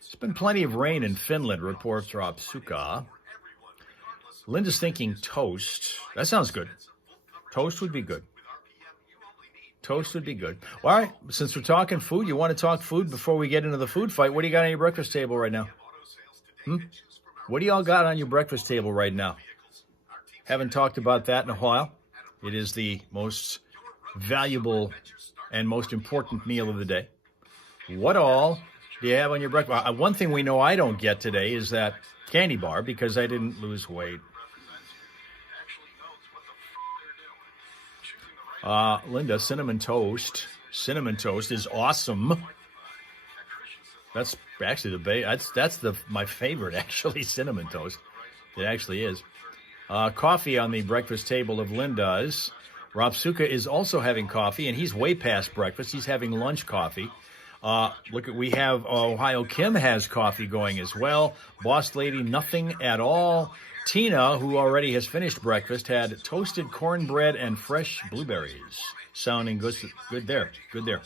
There's been plenty of rain in Finland, reports Rapsuka. Linda's thinking toast. That sounds good. Toast would be good. Toast would be good. Well, all right, since we're talking food, you want to talk food before we get into the food fight? What do you got on your breakfast table right now? What do y'all got on your breakfast table right now? Haven't talked about that in a while. It is the most valuable and most important meal of the day. What all do you have on your breakfast? One thing we know I don't get today is that candy bar because I didn't lose weight. Linda, cinnamon toast. Cinnamon toast is awesome. That's actually that's my favorite, actually, cinnamon toast. It actually is. Coffee on the breakfast table of Linda's. Rapsuka is also having coffee, and he's way past breakfast. He's having lunch coffee. We have Ohio Kim has coffee going as well. Boss Lady, nothing at all. Tina, who already has finished breakfast, had toasted cornbread and fresh blueberries. Sounding good there. Good there.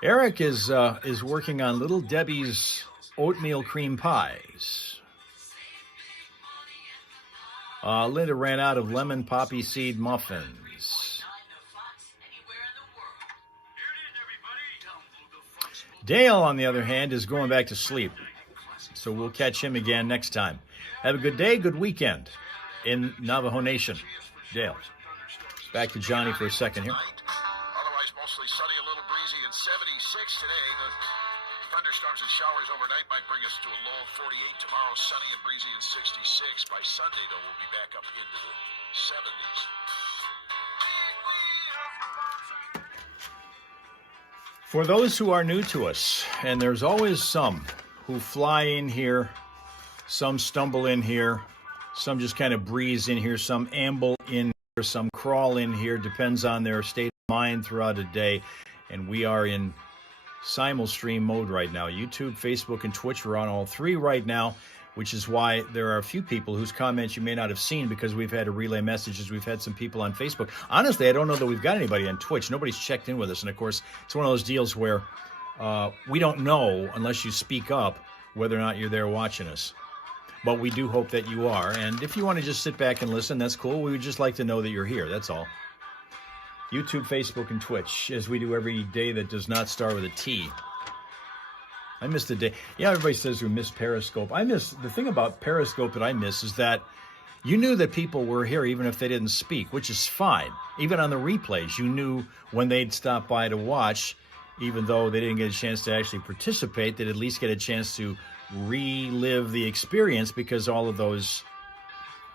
Eric is working on Little Debbie's oatmeal cream pies. Linda ran out of lemon poppy seed muffins. Dale, on the other hand, is going back to sleep. So we'll catch him again next time. Have a good day, good weekend in Navajo Nation. Dale. Back to Johnny for a second here. Otherwise, mostly sunny, a little breezy, and 76 today. The thunderstorms and showers overnight might bring us to a low of 48. Tomorrow, sunny and breezy and 66. By Sunday, though, we'll be back up into the 70s. For those who are new to us, and there's always some who fly in here, some stumble in here, some just kind of breeze in here, some amble in here, some crawl in here, depends on their state of mind throughout a day. And we are in simul-stream mode right now. YouTube, Facebook, and Twitch are on all three right now, which is why there are a few people whose comments you may not have seen because we've had to relay messages. We've had some people on Facebook. Honestly, I don't know that we've got anybody on Twitch. Nobody's checked in with us. And, of course, it's one of those deals where we don't know, unless you speak up, whether or not you're there watching us. But we do hope that you are. And if you want to just sit back and listen, that's cool. We would just like to know that you're here. That's all. YouTube, Facebook, and Twitch, as we do every day that does not start with a T. I miss the day. Yeah, everybody says we miss Periscope. The thing about Periscope that I miss is that you knew that people were here even if they didn't speak, which is fine. Even on the replays, you knew when they'd stop by to watch, even though they didn't get a chance to actually participate, they'd at least get a chance to relive the experience because all of those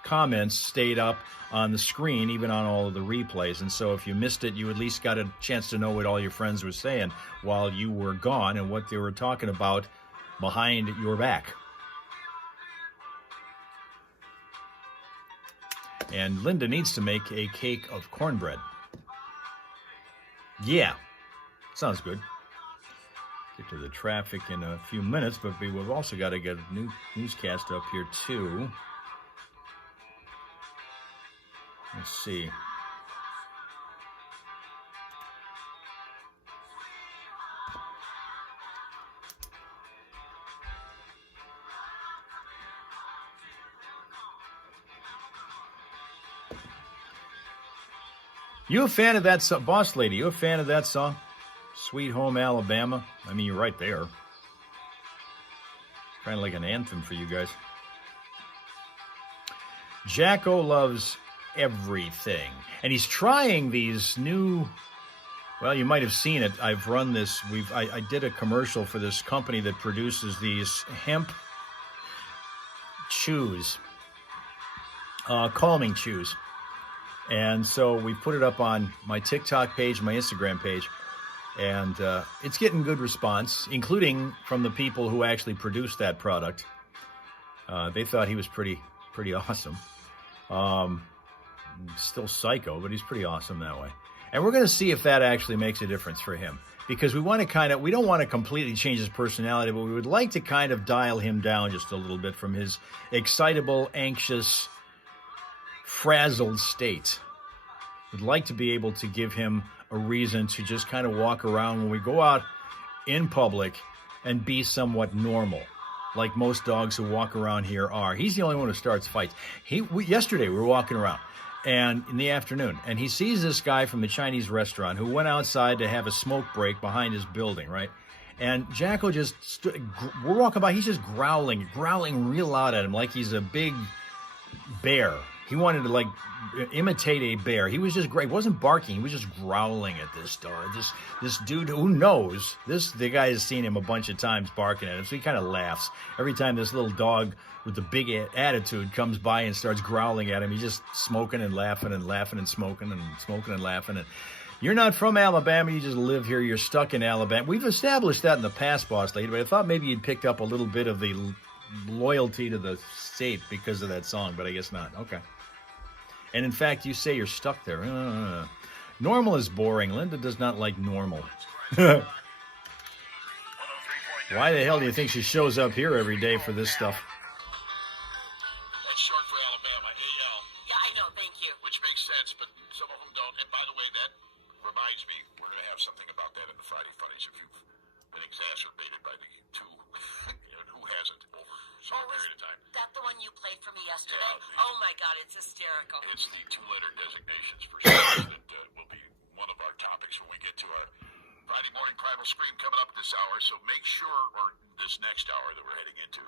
comments stayed up on the screen, even on all of the replays. And so if you missed it, you at least got a chance to know what all your friends were saying while you were gone and what they were talking about behind your back. And Linda needs to make a cake of cornbread. Yeah, sounds good. Get to the traffic in a few minutes, but we've also got to get a new newscast up here too. Let's see. You a fan of that song? Boss Lady, you a fan of that song? Sweet Home Alabama? I mean, you're right there. Kind of like an anthem for you guys. Jacko loves everything. And he's trying these new Well, you might have seen it. I've run this. I did a commercial for this company that produces these hemp chews, calming chews. And so we put it up on my TikTok page, my Instagram page, and it's getting good response, including from the people who actually produced that product. They thought he was pretty awesome. Still psycho, but he's pretty awesome that way. And we're going to see if that actually makes a difference for him, because we don't want to completely change his personality, but we would like to kind of dial him down just a little bit from his excitable, anxious, frazzled state. We'd like to be able to give him a reason to just kind of walk around when we go out in public and be somewhat normal, like most dogs who walk around here are. He's the only one who starts fights. Yesterday we were walking around, and in the afternoon, and he sees this guy from the Chinese restaurant who went outside to have a smoke break behind his building, right? And Jacko we're walking by, he's just growling real loud at him like he's a big bear. He wanted to imitate a bear. He was just great. He wasn't barking. He was just growling at this dog. This dude who knows the guy has seen him a bunch of times barking at him, so he kind of laughs every time this little dog with the big attitude comes by and starts growling at him. He's just smoking and laughing and laughing and smoking and laughing. And you're not from Alabama. You just live here. You're stuck in Alabama. We've established that in the past, Boss Lady, but I thought maybe you'd picked up a little bit of the loyalty to the state because of that song, but I guess not. Okay. And in fact, you say you're stuck there. Normal is boring. Linda does not like normal. Why the hell do you think she shows up here every day for this stuff? That's short for Alabama, AL. Yeah, I know, thank you. Which makes sense, but some of them don't. And by the way, that reminds me, we're going to have something about that in the Friday Funnies if you've been exacerbated by the two. And who hasn't over some period of time. That the one you played for me yesterday? Yeah, Oh my God, it's hysterical. It's the two-letter designations for sure that will be one of our topics when we get to our Friday morning Primal Scream coming up this hour. So make sure, or this next hour that we're heading into,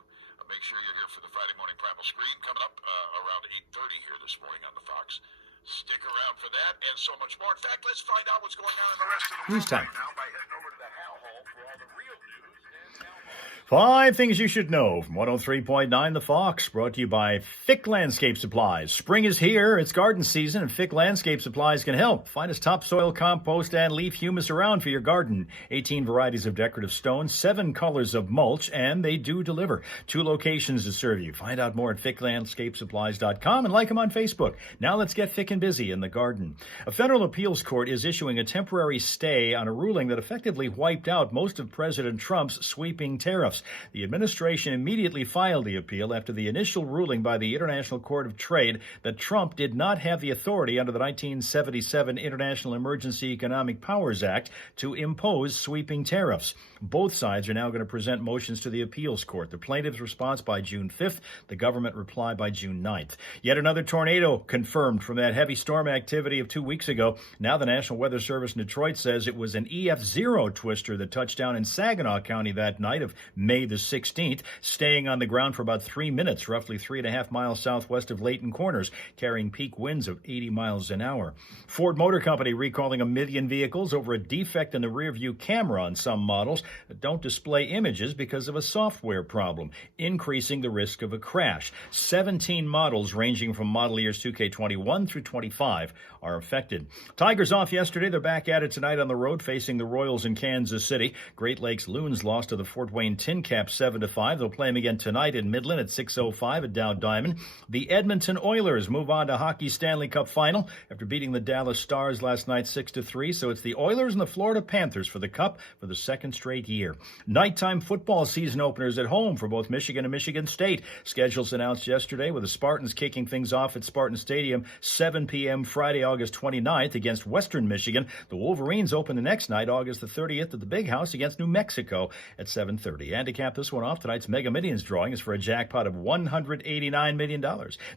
make sure you're here for the Friday morning Primal Scream coming up around 8:30 here this morning on the Fox. Stick around for that and so much more. In fact, let's find out what's going on in the rest of the News world time. right now by heading over to the Hal Hall for all the real news. And Hal Maas. 5 things you should know from 103.9 The Fox, brought to you by Fick Landscape Supplies. Spring is here, it's garden season, and Fick Landscape Supplies can help. Finest topsoil, compost, and leaf humus around for your garden. 18 varieties of decorative stones, 7 colors of mulch, and they do deliver. 2 locations to serve you. Find out more at ficklandscapesupplies.com and like them on Facebook. Now let's get thick and busy in the garden. A federal appeals court is issuing a temporary stay on a ruling that effectively wiped out most of President Trump's sweeping tariffs. The administration immediately filed the appeal after the initial ruling by the International Court of Trade that Trump did not have the authority under the 1977 International Emergency Economic Powers Act to impose sweeping tariffs. Both sides are now going to present motions to the appeals court. The plaintiff's response by June 5th, the government reply by June 9th. Yet another tornado confirmed from that heavy storm activity of 2 weeks ago. Now the National Weather Service in Detroit says it was an EF0 twister that touched down in Saginaw County that night of May the 16th, staying on the ground for about 3 minutes, roughly 3.5 miles southwest of Layton Corners, carrying peak winds of 80 miles an hour. Ford Motor Company recalling 1 million vehicles over a defect in the rearview camera on some models that don't display images because of a software problem, increasing the risk of a crash. 17 models ranging from model years 2K21 through 25 are affected. Tigers off yesterday. They're back at it tonight on the road facing the Royals in Kansas City. Great Lakes Loons lost to the Fort Wayne Tin Caps 7-5. They'll play them again tonight in Midland at 6:05 at Dow Diamond. The Edmonton Oilers move on to Hockey Stanley Cup Final after beating the Dallas Stars last night 6-3. So it's the Oilers and the Florida Panthers for the Cup for the second straight year. Nighttime football season openers at home for both Michigan and Michigan State. Schedules announced yesterday with the Spartans kicking things off at Spartan Stadium 7 p.m. Friday, August 29th against Western Michigan. The Wolverines open the next night, August the 30th at the Big House against New Mexico at 7:30. And to cap this one off, tonight's Mega Millions drawing is for a jackpot of $189 million.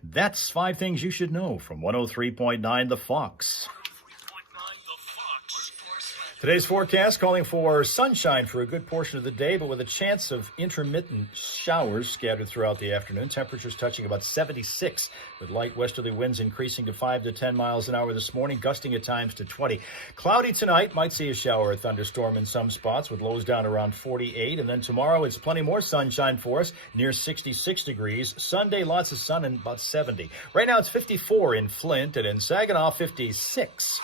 That's 5 things you should know from 103.9 The Fox. 103.9 The Fox. Today's forecast calling for sunshine for a good portion of the day, but with a chance of intermittent showers scattered throughout the afternoon. Temperatures touching about 76, with light westerly winds increasing to 5 to 10 miles an hour this morning, gusting at times to 20. Cloudy tonight, might see a shower or thunderstorm in some spots, with lows down around 48. And then tomorrow, it's plenty more sunshine for us, near 66 degrees. Sunday, lots of sun and about 70. Right now, it's 54 in Flint, and in Saginaw, 56.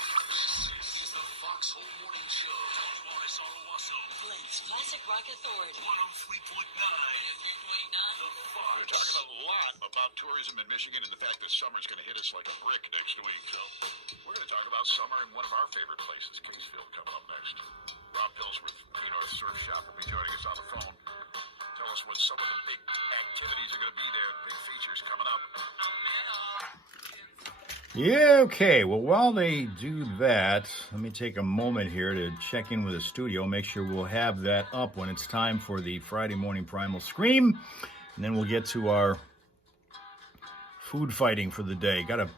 About tourism in Michigan and the fact that summer's going to hit us like a brick next week. So we're going to talk about summer in one of our favorite places, Kingsville, coming up next. Rob Pillsworth, North Surf Shop, will be joining us on the phone. Tell us what some of the big activities are going to be there, big features coming up. Yeah, okay. Well, while they do that, let me take a moment here to check in with the studio, make sure we'll have that up when it's time for the Friday morning Primal Scream. And then we'll get to our food fighting for the day. Got a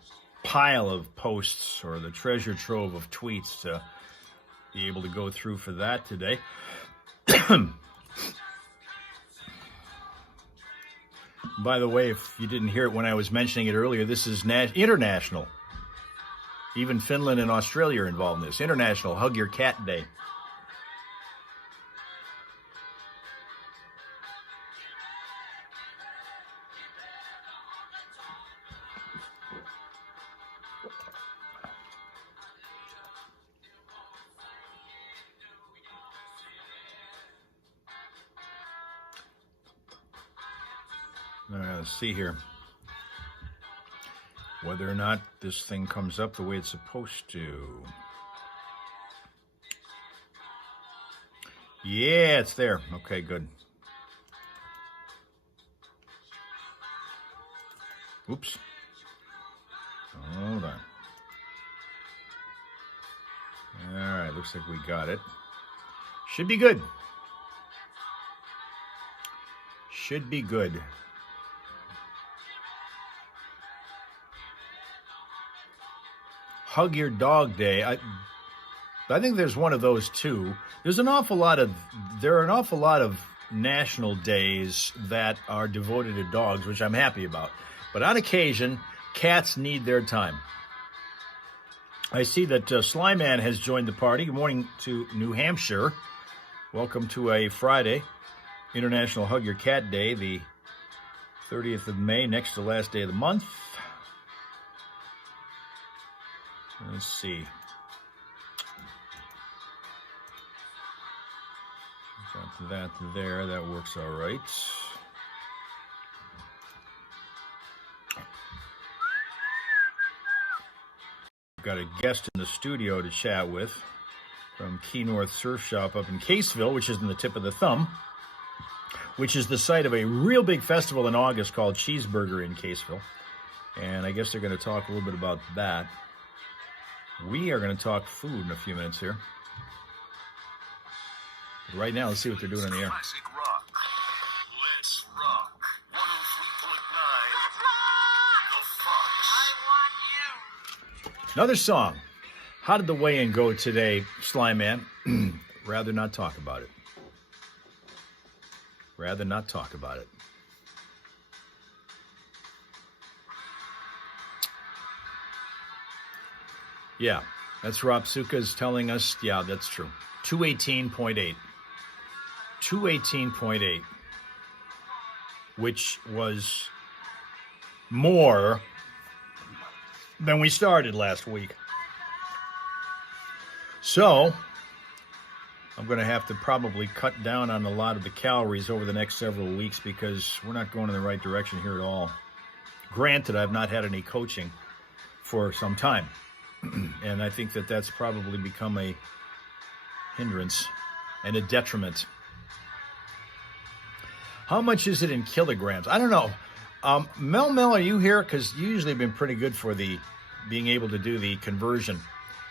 pile of posts, or the treasure trove of tweets to be able to go through for that today. By the way, if you didn't hear it when I was mentioning it earlier, this is international. Even Finland and Australia are involved in this. International Hug Your Cat Day. All right, let's see here. Whether or not this thing comes up the way it's supposed to. Yeah, it's there. Okay, good. Oops. Hold on. All right, looks like we got it. Should be good. Should be good. Hug Your Dog Day. I think there's one of those too. There are an awful lot of national days that are devoted to dogs, which I'm happy about. But on occasion, cats need their time. I see that Slyman has joined the party. Good morning to New Hampshire. Welcome to a Friday, International Hug Your Cat Day, the 30th of May, next to last day of the month. Let's see. Got that there. That works all right. Got a guest in the studio to chat with from Key North Surf Shop up in Caseville, which is in the tip of the thumb, which is the site of a real big festival in August called Cheeseburger in Caseville. And I guess they're going to talk a little bit about that. We are going to talk food in a few minutes here. But right now, let's see what they're doing on the air. Classic rock. Let's rock. 103.9 The Fox. Another song. How did the weigh-in go today, Slyman? Rather not talk about it. Rather not talk about it. Yeah, that's Rob Suka's telling us. Yeah, that's true. 218.8. 218.8. Which was more than we started last week. So, I'm going to have to probably cut down on a lot of the calories over the next several weeks because we're not going in the right direction here at all. Granted, I've not had any coaching for some time. And I think that that's probably become a hindrance and a detriment. How much is it in kilograms? I don't know. Mel, are you here? Because you usually have been pretty good for the being able to do the conversion.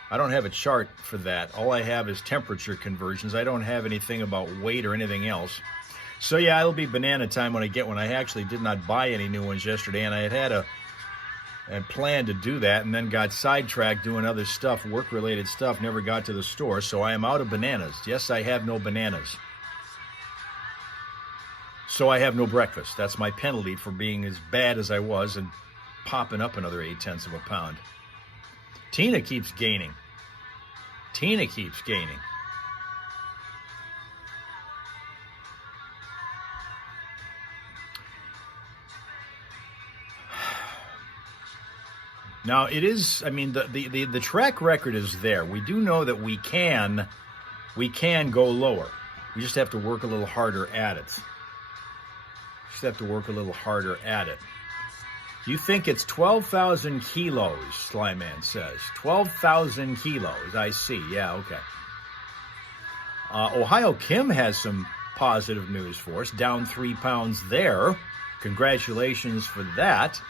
I don't have a chart for that. All I have is temperature conversions. I don't have anything about weight or anything else. So yeah, it'll be banana time when I get one. I actually did not buy any new ones yesterday, and I had a and planned to do that, and then got sidetracked doing other stuff, work-related stuff, never got to the store, so I am out of bananas. Yes, I have no bananas. So I have no breakfast. That's my penalty for being as bad as I was and popping up another 0.8 of a pound. Tina keeps gaining. Now, it is, I mean, the track record is there. We do know that we can go lower. We just have to work a little harder at it. You think it's 12,000 kilos, Slyman says. 12,000 kilos, I see. Yeah, okay. Ohio Kim has some positive news for us. Down 3 pounds there. Congratulations for that.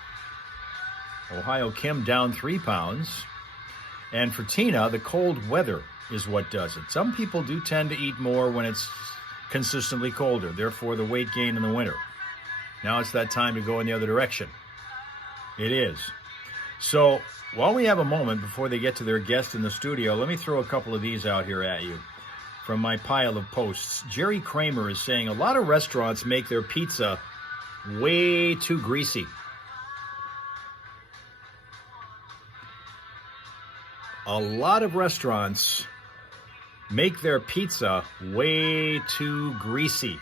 Ohio Kim down 3 pounds. And for Tina, the cold weather is what does it. Some people do tend to eat more when it's consistently colder, therefore the weight gain in the winter. Now it's that time to go in the other direction. It is. So while we have a moment before they get to their guest in the studio, let me throw a couple of these out here at you from my pile of posts. Jerry Kramer is saying a lot of restaurants make their pizza way too greasy. A lot of restaurants make their pizza way too greasy.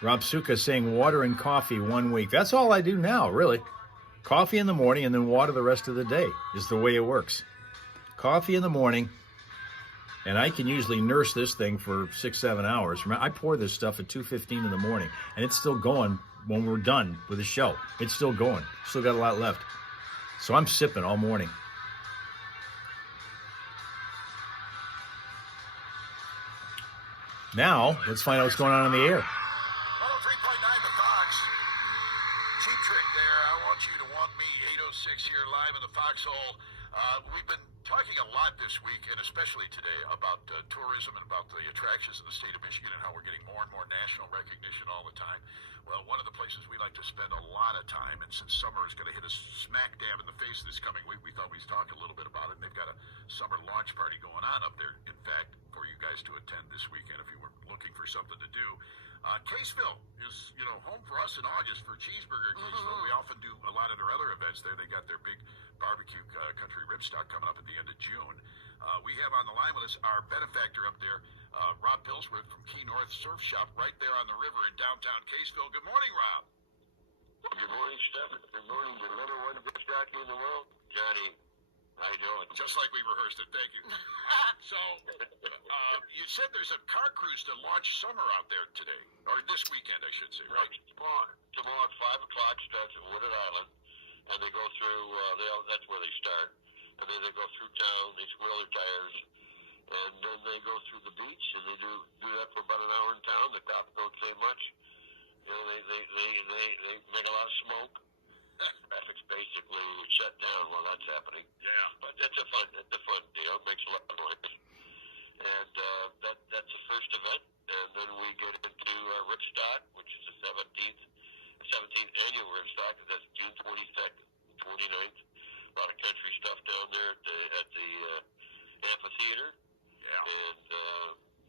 Rob Suka saying water and coffee 1 week. That's all I do now, really. Coffee in the morning and then water the rest of the day is the way it works. Coffee in the morning, and I can usually nurse this thing for 6-7 hours. I pour this stuff at 2:15 in the morning, and it's still going when we're done with the show. It's still going. Still got a lot left. So I'm sipping all morning. Now, let's find out what's going on in the air. 103.9 The Fox. Cheap Trick there. I want you to want me. 806 here live in the Foxhole. We've been talking a lot this week, and especially today, about tourism and about the attractions in the state of Michigan and how we're getting more and more national recognition all the time. Well, one of the places we like to spend a lot of time, and since summer is going to hit us smack dab in the face this coming week, we thought we'd talk a little bit about it. And they've got a summer launch party going on up there, in fact, for you guys to attend this weekend if you were looking for something to do. Caseville is, home for us in August for Cheeseburger Caseville. We often do a lot of their other events there. They got their big barbecue country rib stock coming up at the end of June. We have on the line with us our benefactor up there, Rob Pillsworth from Key North Surf Shop right there on the river in downtown Caseville. Good morning, Rob. Well, good morning, Stephen. Good morning, the number one big jockey in the world, Johnny. How you doing? Just like we rehearsed it. Thank you. So, you said there's a car cruise to launch summer out there today, or this weekend, I should say, right? Tomorrow at 5 o'clock starts at Wooded Island, and they go through, that's where they start. And then they go through town, they swirl their tires, and then they go through the beach, and they do that for about an hour in town. The cops don't say much. They make a lot of smoke. Traffic's basically shut down while that's happening. Yeah. But it's a fun deal. It makes a lot of noise. And that's the first event. And then we get into Ripstock, which is the 17th annual Ripstock. That's June 22nd, 29th. A lot of country stuff down there at the amphitheater. Yeah. And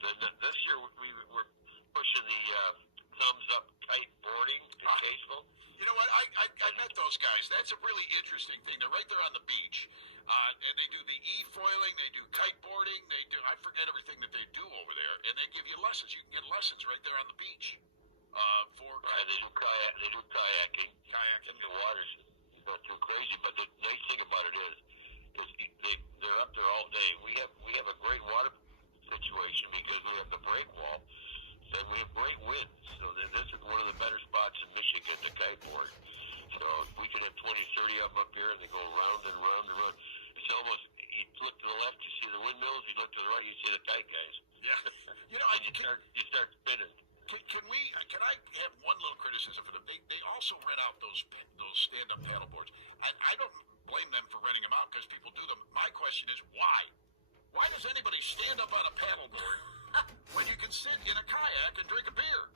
then this year we're pushing the thumbs up kite boarding in Caseville. You know what? I met those guys. That's a really interesting thing. They're right there on the beach, and they do the e-foiling, they do kiteboarding, I forget everything that they do over there, and they give you lessons. You can get lessons right there on the beach. They do kayaking. The water's not too crazy, but the nice thing about it is they're up there all day. We have a great water situation because we have the break wall, and we have great winds. So this is one of the better spots in Michigan to kiteboard. So we could have 20, 30 of them up here, and they go round and round and round. It's almost, you look to the left, you see the windmills. You look to the right, you see the kite guys. Yeah. You start spinning. Can I have one little criticism for them? They also rent out those stand-up paddle boards. I don't blame them for renting them out because people do them. My question is why? Why does anybody stand up on a paddle board when you can sit in a kayak and drink a beer?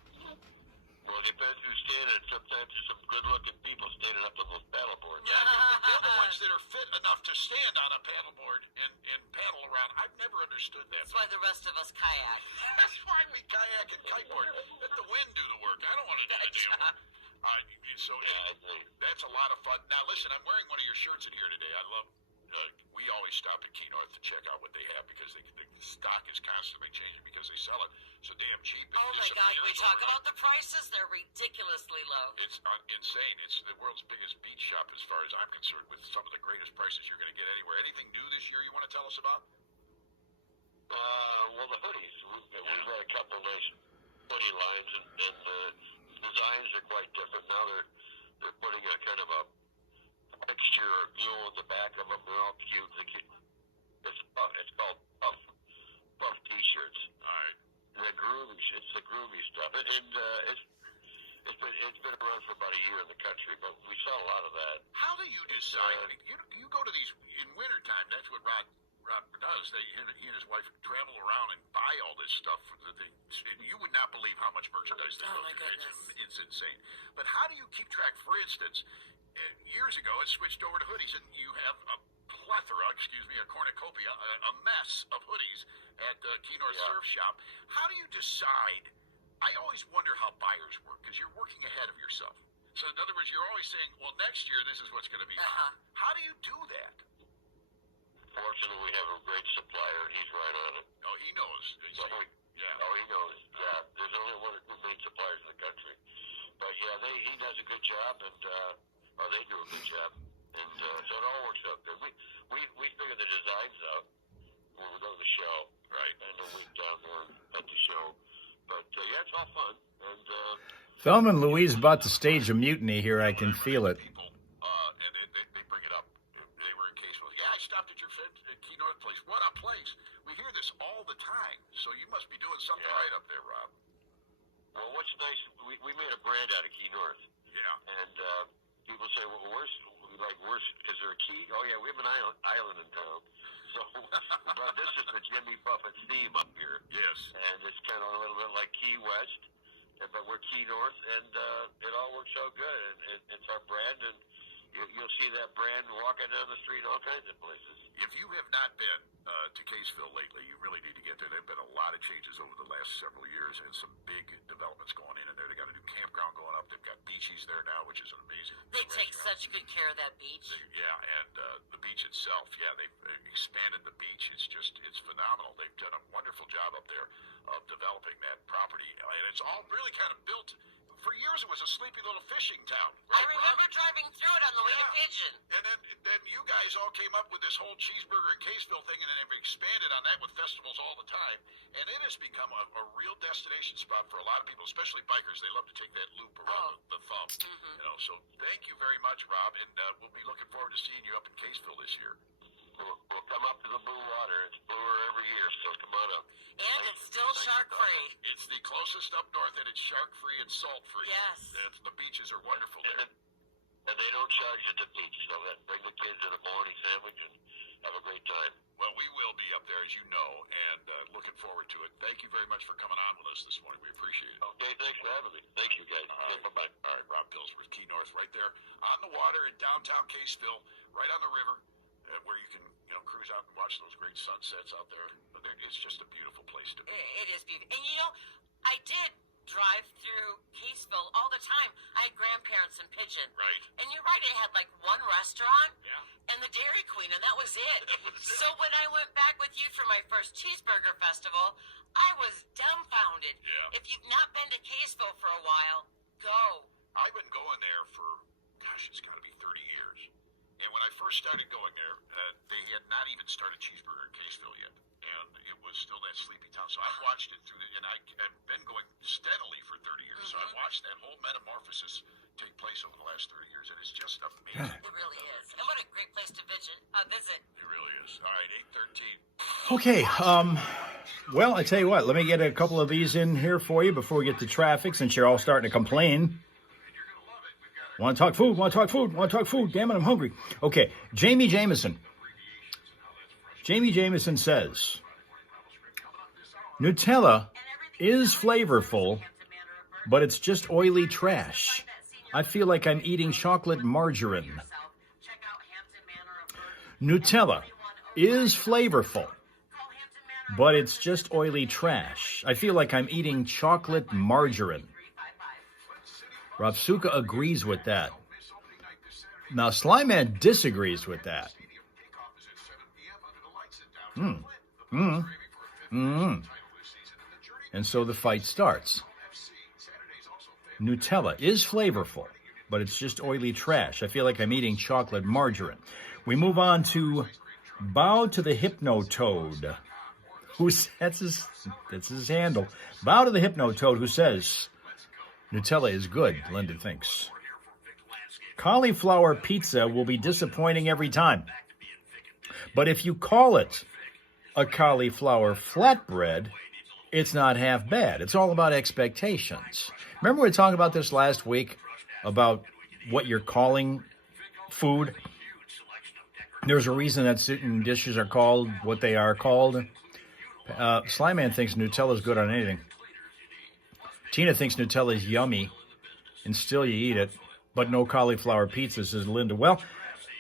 Well, it depends who's standing. Sometimes there's some good-looking people standing up on those paddle boards. Yeah, they're the ones that are fit enough to stand on a paddleboard and paddle around. I've never understood that. That's why the rest of us kayak. That's why we kayak and kiteboard. Let the wind do the work. I don't want to do the damn work. So Yeah, I agree. that's a lot of fun. Now, listen, I'm wearing one of your shirts in here today. I love. We always stop at Key North to check out what they have because the stock is constantly changing because they sell it so damn cheap. It Oh my God! Can we disappears talk overnight. about the prices? They're ridiculously low. It's insane. It's the world's biggest beach shop as far as I'm concerned, with some of the greatest prices you're going to get anywhere. Anything new this year you want to tell us about? Well, the hoodies. We've got a couple of nice hoodie lines, and the designs are quite different. Now they're putting a kind of a texture or glue on the back of them. They're all cute. It's called puff t-shirts. All right. It's the groovy stuff, and it's been around for about a year in the country, but we saw a lot of that. How do you decide? You go to these in wintertime. That's what Rod does. He and his wife travel around and buy all this stuff. You would not believe how much merchandise they go Oh, my through. goodness. It's insane. But how do you keep track? For instance, years ago it switched over to hoodies, and you have a plethora, a cornucopia, a mess of hoodies at Key North Surf Shop. How do you decide? I always wonder how buyers work because you're working ahead of yourself. So in other words, you're always saying, well, next year this is what's going to be. How do you do that? Fortunately, we have a great supplier, and he's right on it. Oh, he knows. So, he knows. Yeah, there's only one or two main suppliers in the country. But yeah, he does a good job, and they do a good job, and so it all works out good. We figure the designs out when we go to the show, right? And a week down there at the show. But yeah, it's all fun. And Thelma and Louise about to stage a mutiny here. I can feel it. People, and they bring it up. They were in Caseville. Yeah, I stopped at your friend at Key North place. What a place! We hear this all the time. So you must be doing something right up there, Rob. well, what's nice, we made a brand out of Key North. Yeah. And people say, well, where's is there a key? Oh yeah, we have an island in town. So, but this is the Jimmy Buffett theme up here. Yes. And it's kind of a little bit like Key West, but we're Key North, and it all works out good. And it's our brand, and you'll see that brand walking down the street all kinds of places. If you have not been to Caseville lately, you really need to get there. There have been a lot of changes over the last several years, and some big developments going in there. They got a new campground going up. They've got beaches there now, which is an amazing. They take restaurant. such good care of that beach. And the beach itself, they've expanded the beach. It's phenomenal. They've done a wonderful job up there of developing that property, and it's all really kind of built. For years, it was a sleepy little fishing town. I remember driving through it on the way to Pigeon. And then you guys all came up with this whole cheeseburger and Caseville thing, and then have expanded on that with festivals all the time. And it has become a real destination spot for a lot of people, especially bikers. They love to take that loop around the thumb. So thank you very much, Rob, and we'll be looking forward to seeing you up in Caseville this year. We'll come up to the blue water. It's bluer every year, so come on up. And it's still shark-free. It's the closest up north, and it's shark-free and salt-free. Yes. The beaches are wonderful there. And they don't charge you at the beach, so bring the kids in a bologna sandwich and have a great time. Well, we will be up there, as you know, and looking forward to it. Thank you very much for coming on with us this morning. We appreciate it. Okay, thanks for having me. Thank you, guys. Okay, bye-bye. All right, Rob Pillsworth, Key North, right there on the water in downtown Caseville, right on the river, where you can cruise out and watch those great sunsets out there. It's just a beautiful place to be. It is beautiful. And I did drive through Caseville all the time. I had grandparents in Pigeon. Right. And you're right, it had like one restaurant Yeah. and the Dairy Queen, and that was it. That was it. So when I went back with you for my first cheeseburger festival, I was dumbfounded. Yeah. If you've not been to Caseville for a while, go. I've been going there for, it's got to be 30 years. And when I first started going there, they had not even started cheeseburger in Caseville yet. And it was still that sleepy town. So I've watched it through, and I've been going steadily for 30 years. So I've watched that whole metamorphosis take place over the last 30 years, and it's just amazing. It really is. And what a great place to visit. It really is. All right, 8:13. Okay, well, I tell you what, let me get a couple of these in here for you before we get to traffic, since you're all starting to complain. Want to talk food, want to talk food, want to talk food. Damn it, I'm hungry. Okay, Jamie Jameson. Jamie Jameson says, Nutella is flavorful, but it's just oily trash. I feel like I'm eating chocolate margarine. Nutella is flavorful, but it's just oily trash. I feel like I'm eating chocolate margarine. Rapsuka agrees with that. Now, Slyman disagrees with that. And so the fight starts. Nutella is flavorful, but it's just oily trash. I feel like I'm eating chocolate margarine. We move on to Bow to the Hypnotoad, that's his handle. Bow to the Hypnotoad, who says, Nutella is good, Linda thinks. Cauliflower pizza will be disappointing every time. But if you call it a cauliflower flatbread, it's not half bad. It's all about expectations. Remember we were talking about this last week, about what you're calling food? There's a reason that certain dishes are called what they are called. Slyman thinks Nutella is good on anything. Tina thinks Nutella is yummy, and still you eat it, but no cauliflower pizza, says Linda. Well,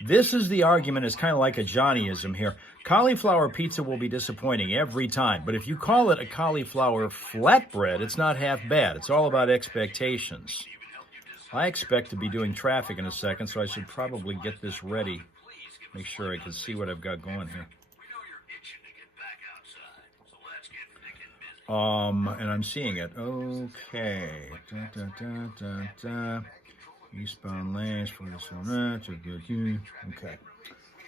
this is the argument. It's kind of like a Johnnyism here. Cauliflower pizza will be disappointing every time, but if you call it a cauliflower flatbread, it's not half bad. It's all about expectations. I expect to be doing traffic in a second, so I should probably get this ready. Make sure I can see what I've got going here. And I'm seeing it. Okay. Eastbound lanes for this one. Okay.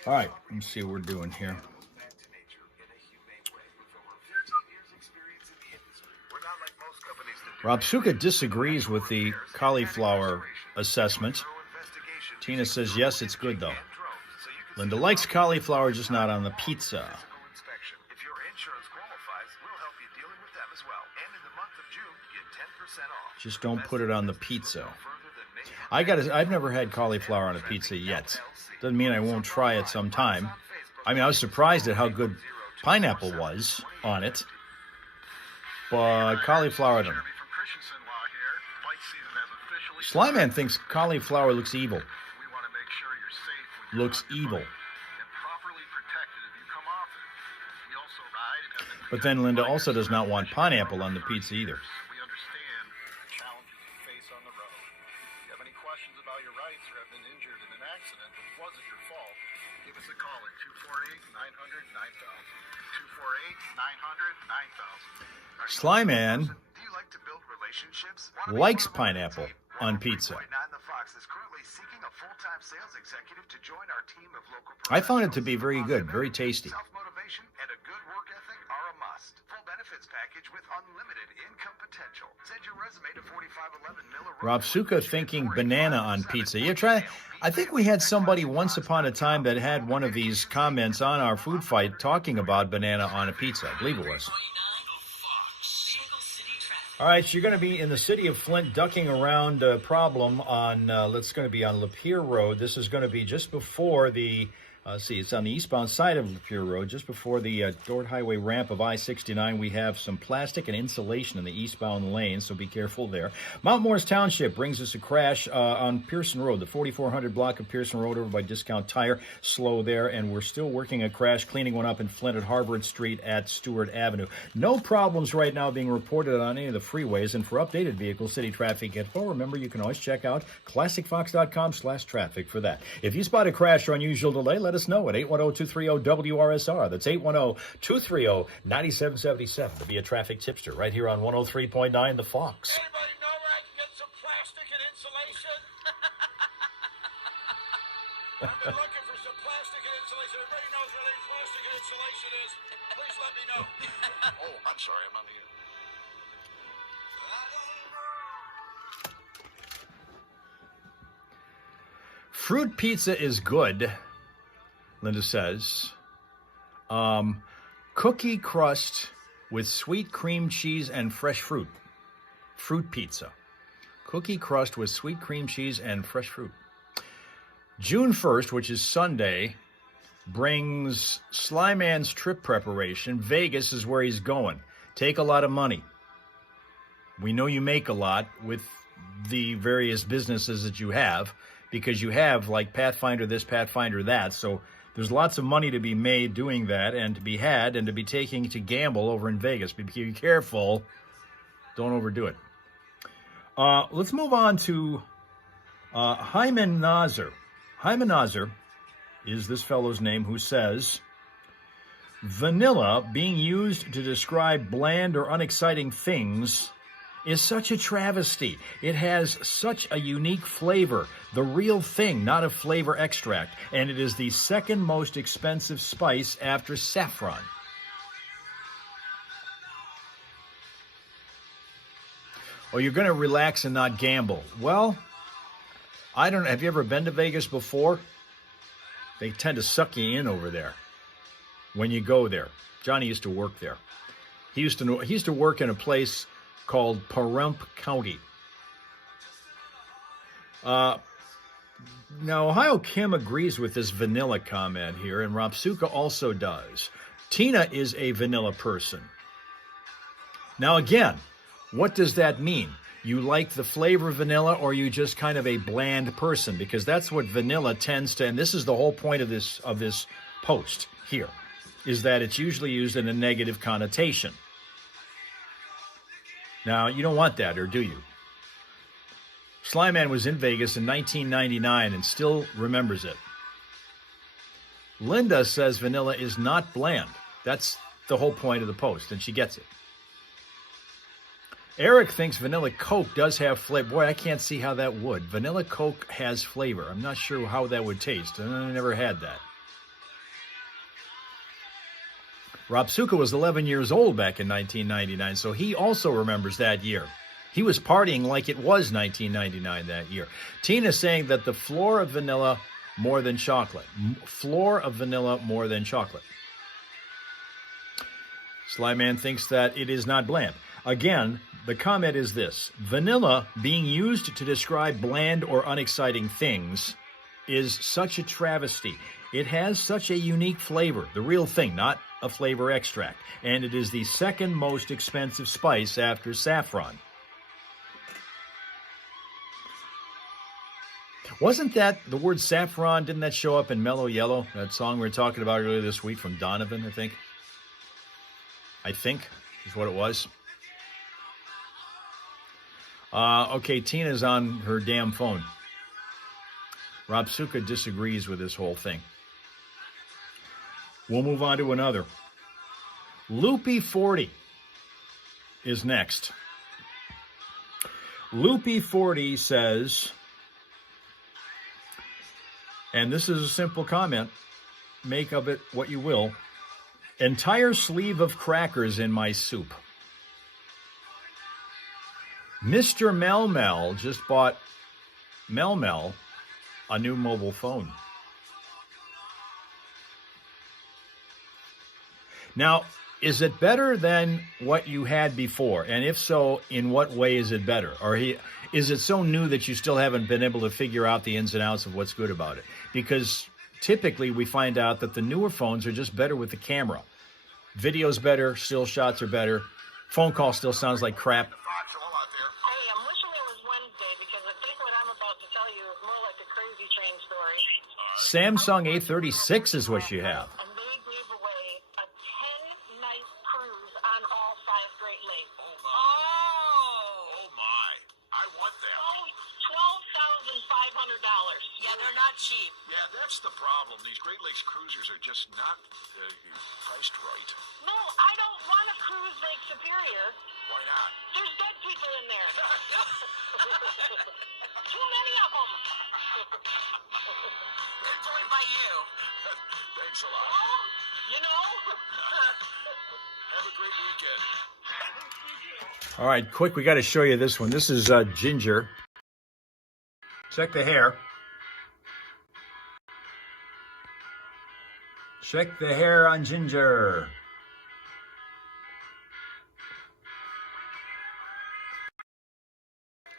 All right. Let's see what we're doing here. Rapsuka disagrees with the cauliflower assessment. Tina says, yes, it's good, though. Linda likes cauliflower, just not on the pizza. If your insurance qualifies, we'll help you dealing with them as well. And in the month of June, get 10% off. Just don't put it on the pizza. I've never had cauliflower on a pizza yet. Doesn't mean I won't try it sometime. I mean, I was surprised at how good pineapple was on it. But cauliflower, I don't know. Slyman thinks cauliflower looks evil. Looks evil. But then Linda also does not want pineapple on the pizza either. We understand the challenges you face on the road. If you have any questions about your rights or have been injured in an accident that wasn't your fault, give us a call at 248-900-9000. 248-900-9000. Slyman Do you like to build relationships? likes pineapple on pizza. I found it to be very good, very tasty. Self-motivation and a good work ethic are a must. Full benefits package with unlimited income potential. Send your resume to 4511 Miller Road. Rapsuka thinking banana on pizza. You try. I think we had somebody once upon a time that had one of these comments on our food fight talking about banana on a pizza. I believe it was. All right, so you're going to be in the city of Flint ducking around a problem on, it's going to be on Lapeer Road. This is going to be just before the, it's on the eastbound side of Lapeer Road, just before the Dort Highway ramp of I-69. We have some plastic and insulation in the eastbound lane, so be careful there. Mount Morris Township brings us a crash on Pearson Road, the 4400 block of Pearson Road over by Discount Tire. Slow there, and we're still working a crash, cleaning one up in Flint at Harvard Street at Stewart Avenue. No problems right now being reported on any of the freeways, and for updated vehicle city traffic info, remember you can always check out classicfox.com/traffic for that. If you spot a crash or unusual delay, let us know at 810-230-WRSR. That's 810-230-9777 to be a traffic tipster right here on 103.9 The Fox. Anybody know where I can get some plastic and insulation? I've been looking for some plastic and insulation. Everybody knows where the plastic and insulation is. Please let me know. Oh, I'm sorry. I'm on the air. Fruit pizza is good, Linda says. Cookie crust with sweet cream cheese and fresh fruit. Fruit pizza. Cookie crust with sweet cream cheese and fresh fruit. June 1st, which is Sunday, brings Slyman's trip preparation. Vegas is where he's going. Take a lot of money. We know you make a lot with the various businesses that you have because you have like Pathfinder this, Pathfinder that. So there's lots of money to be made doing that and to be had and to be taking to gamble over in Vegas. Be careful. Don't overdo it. Let's move on to Hyman Nazar. Hyman Nazar is this fellow's name, who says, vanilla being used to describe bland or unexciting things is such a travesty. It has such a unique flavor. The real thing, not a flavor extract. And it is the second most expensive spice after saffron. Oh, you're going to relax and not gamble. Well, I don't know. Have you ever been to Vegas before? They tend to suck you in over there when you go there. Johnny used to work there. He used to work in a place called Pahrump County. Now, Ohio Kim agrees with this vanilla comment here, and Rapsuka also does. Tina is a vanilla person. Now, again, what does that mean? You like the flavor of vanilla, or you just kind of a bland person? Because that's what vanilla tends to, and this is the whole point of this post here, is that it's usually used in a negative connotation. Now, you don't want that, or do you? Slyman was in Vegas in 1999 and still remembers it. Linda says vanilla is not bland. That's the whole point of the post, and she gets it. Eric thinks vanilla Coke does have flavor. Boy, I can't see how that would. Vanilla Coke has flavor. I'm not sure how that would taste. I never had that. Rapsuka was 11 years old back in 1999, so he also remembers that year. He was partying like it was 1999 that year. Tina's saying that the floor of vanilla more than chocolate. Floor of vanilla more than chocolate. Slyman thinks that it is not bland. Again, the comment is this. Vanilla being used to describe bland or unexciting things is such a travesty. It has such a unique flavor, the real thing, not a flavor extract. And it is the second most expensive spice after saffron. Wasn't that the word saffron? Didn't that show up in Mellow Yellow? That song we were talking about earlier this week from Donovan, I think. I think is what it was. Okay, Tina's on her damn phone. Rapsuka disagrees with this whole thing. We'll move on to another. Loopy40 is next. Loopy40 says, and this is a simple comment, make of it what you will, entire sleeve of crackers in my soup. Mr. Mel just bought Mel a new mobile phone. Now, is it better than what you had before? And if so, in what way is it better? Or is it so new that you still haven't been able to figure out the ins and outs of what's good about it? Because typically we find out that the newer phones are just better with the camera. Video's better, still shots are better. Phone call still sounds like crap. Hey, I'm wishing it was Wednesday because I think what I'm about to tell you is more like a crazy train story. Samsung A36 is what you have. And they gave away a 10-night cruise on all 5 Great Lakes. Oh my. I want that. $12,500. Yeah, they're not cheap. Yeah, that's the problem. These Great Lakes cruisers are just not priced right. No, I don't want a cruise Lake Superior. Why not? There's dead people in there. Too many of them. Good point by you. Thanks a lot. Well, you know. Have a great weekend. All right, quick, we got to show you this one. This is Ginger. Check the hair. Check the hair on Ginger.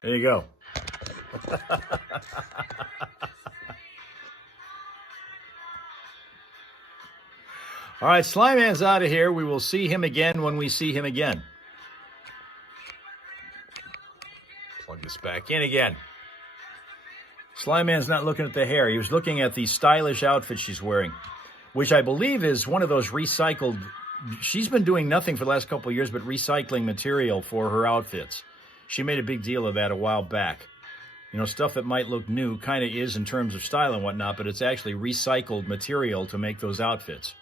There you go. All right, Slyman's out of here. We will see him again when we see him again. back in again. Sly Man's not looking at the hair. He was looking at the stylish outfit she's wearing, which I believe is one of those recycled. She's been doing nothing for the last couple of years but recycling material for her outfits. She made a big deal of that a while back. You know, stuff that might look new kind of is in terms of style and whatnot, but it's actually recycled material to make those outfits.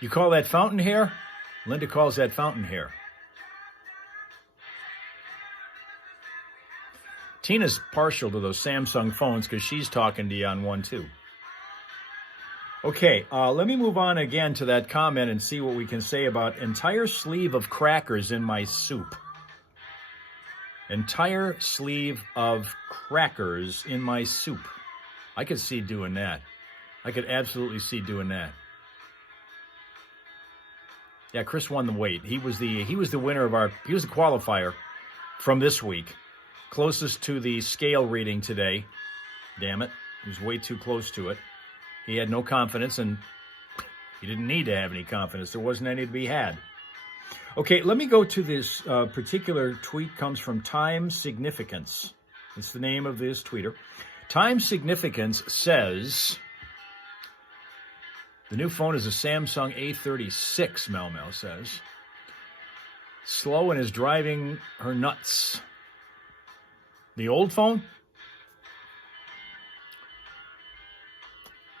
You call that fountain hair? Linda calls that fountain hair. Tina's partial to those Samsung phones because she's talking to you on one too. Okay, let me move on again to that comment and see what we can say about entire sleeve of crackers in my soup. Entire sleeve of crackers in my soup. I could see doing that. I could absolutely see doing that. Yeah, Chris won the weight. He was the winner of he was the qualifier from this week. Closest to the scale reading today. Damn it. He was way too close to it. He had no confidence, and he didn't need to have any confidence. There wasn't any to be had. Okay, let me go to this particular tweet. Comes from Time Significance. It's the name of this tweeter. Time Significance says, the new phone is a Samsung A36, Mel says. Slow and is driving her nuts. The old phone?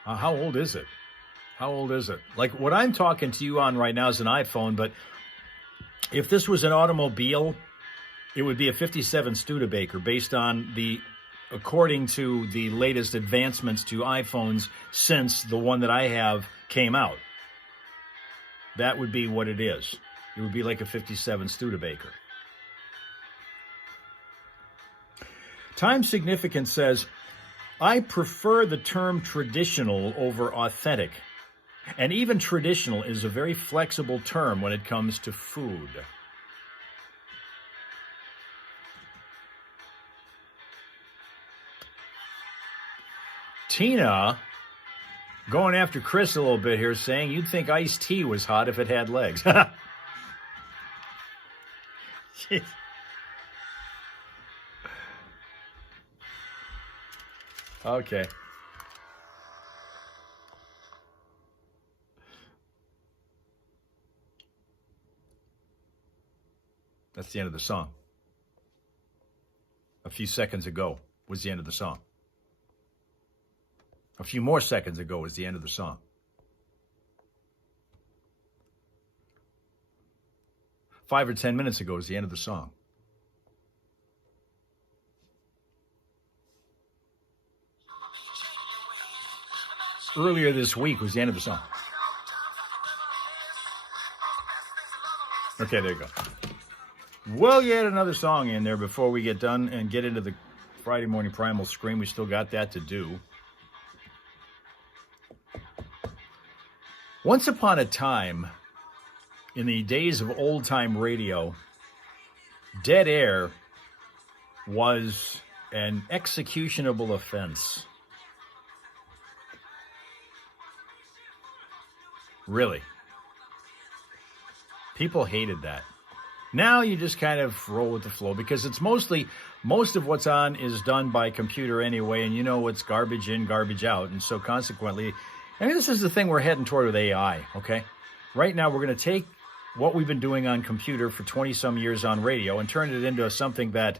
How old is it? How old is it? Like what I'm talking to you on right now is an iPhone, but if this was an automobile, it would be a 57 Studebaker based on according to the latest advancements to iPhones since the one that I have came out. That would be what it is. It would be like a 57 Studebaker. Time Significance says, I prefer the term traditional over authentic. And even traditional is a very flexible term when it comes to food. Tina, going after Chris a little bit here, saying you'd think iced tea was hot if it had legs. Jeez. Okay. That's the end of the song. A few seconds ago was the end of the song. A few more seconds ago was the end of the song. Five or 10 minutes ago was the end of the song. Earlier this week was the end of the song. Okay, there you go. Well, you had another song in there before we get done and get into the Friday Morning Primal Scream. We still got that to do. Once upon a time, in the days of old-time radio, dead air was an executionable offense. Really. People hated that. Now you just kind of roll with the flow because it's most of what's on is done by computer anyway, and you know it's garbage in, garbage out. And so consequently, I mean, this is the thing we're heading toward with AI, okay? Right now we're going to take what we've been doing on computer for 20-some years on radio and turn it into something that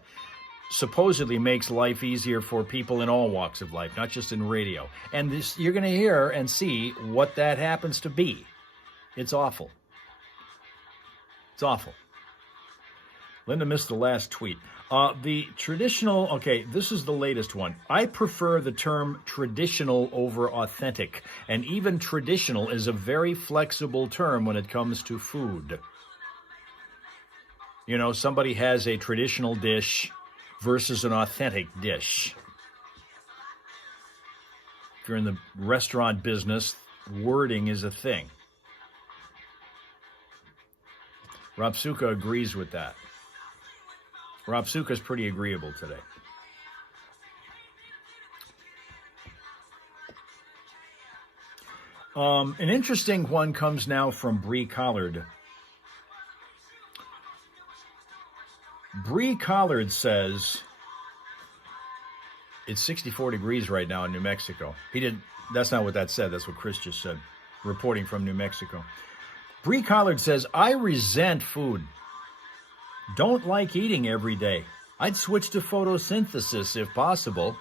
supposedly makes life easier for people in all walks of life, not just in radio. And this, you're going to hear and see what that happens to be. It's awful. It's awful. Linda missed the last tweet. The traditional, okay, this is the latest one. I prefer the term traditional over authentic. And even traditional is a very flexible term when it comes to food. You know, somebody has a traditional dish versus an authentic dish. If you're in the restaurant business, wording is a thing. Rob Suka agrees with that. Rob Suka's pretty agreeable today. An interesting one comes now from Bree Collard. Bree Collard says it's 64 degrees right now in New Mexico. That's not what that said. That's what Chris just said, reporting from New Mexico. Bree Collard says, I resent food. Don't like eating every day. I'd switch to photosynthesis if possible.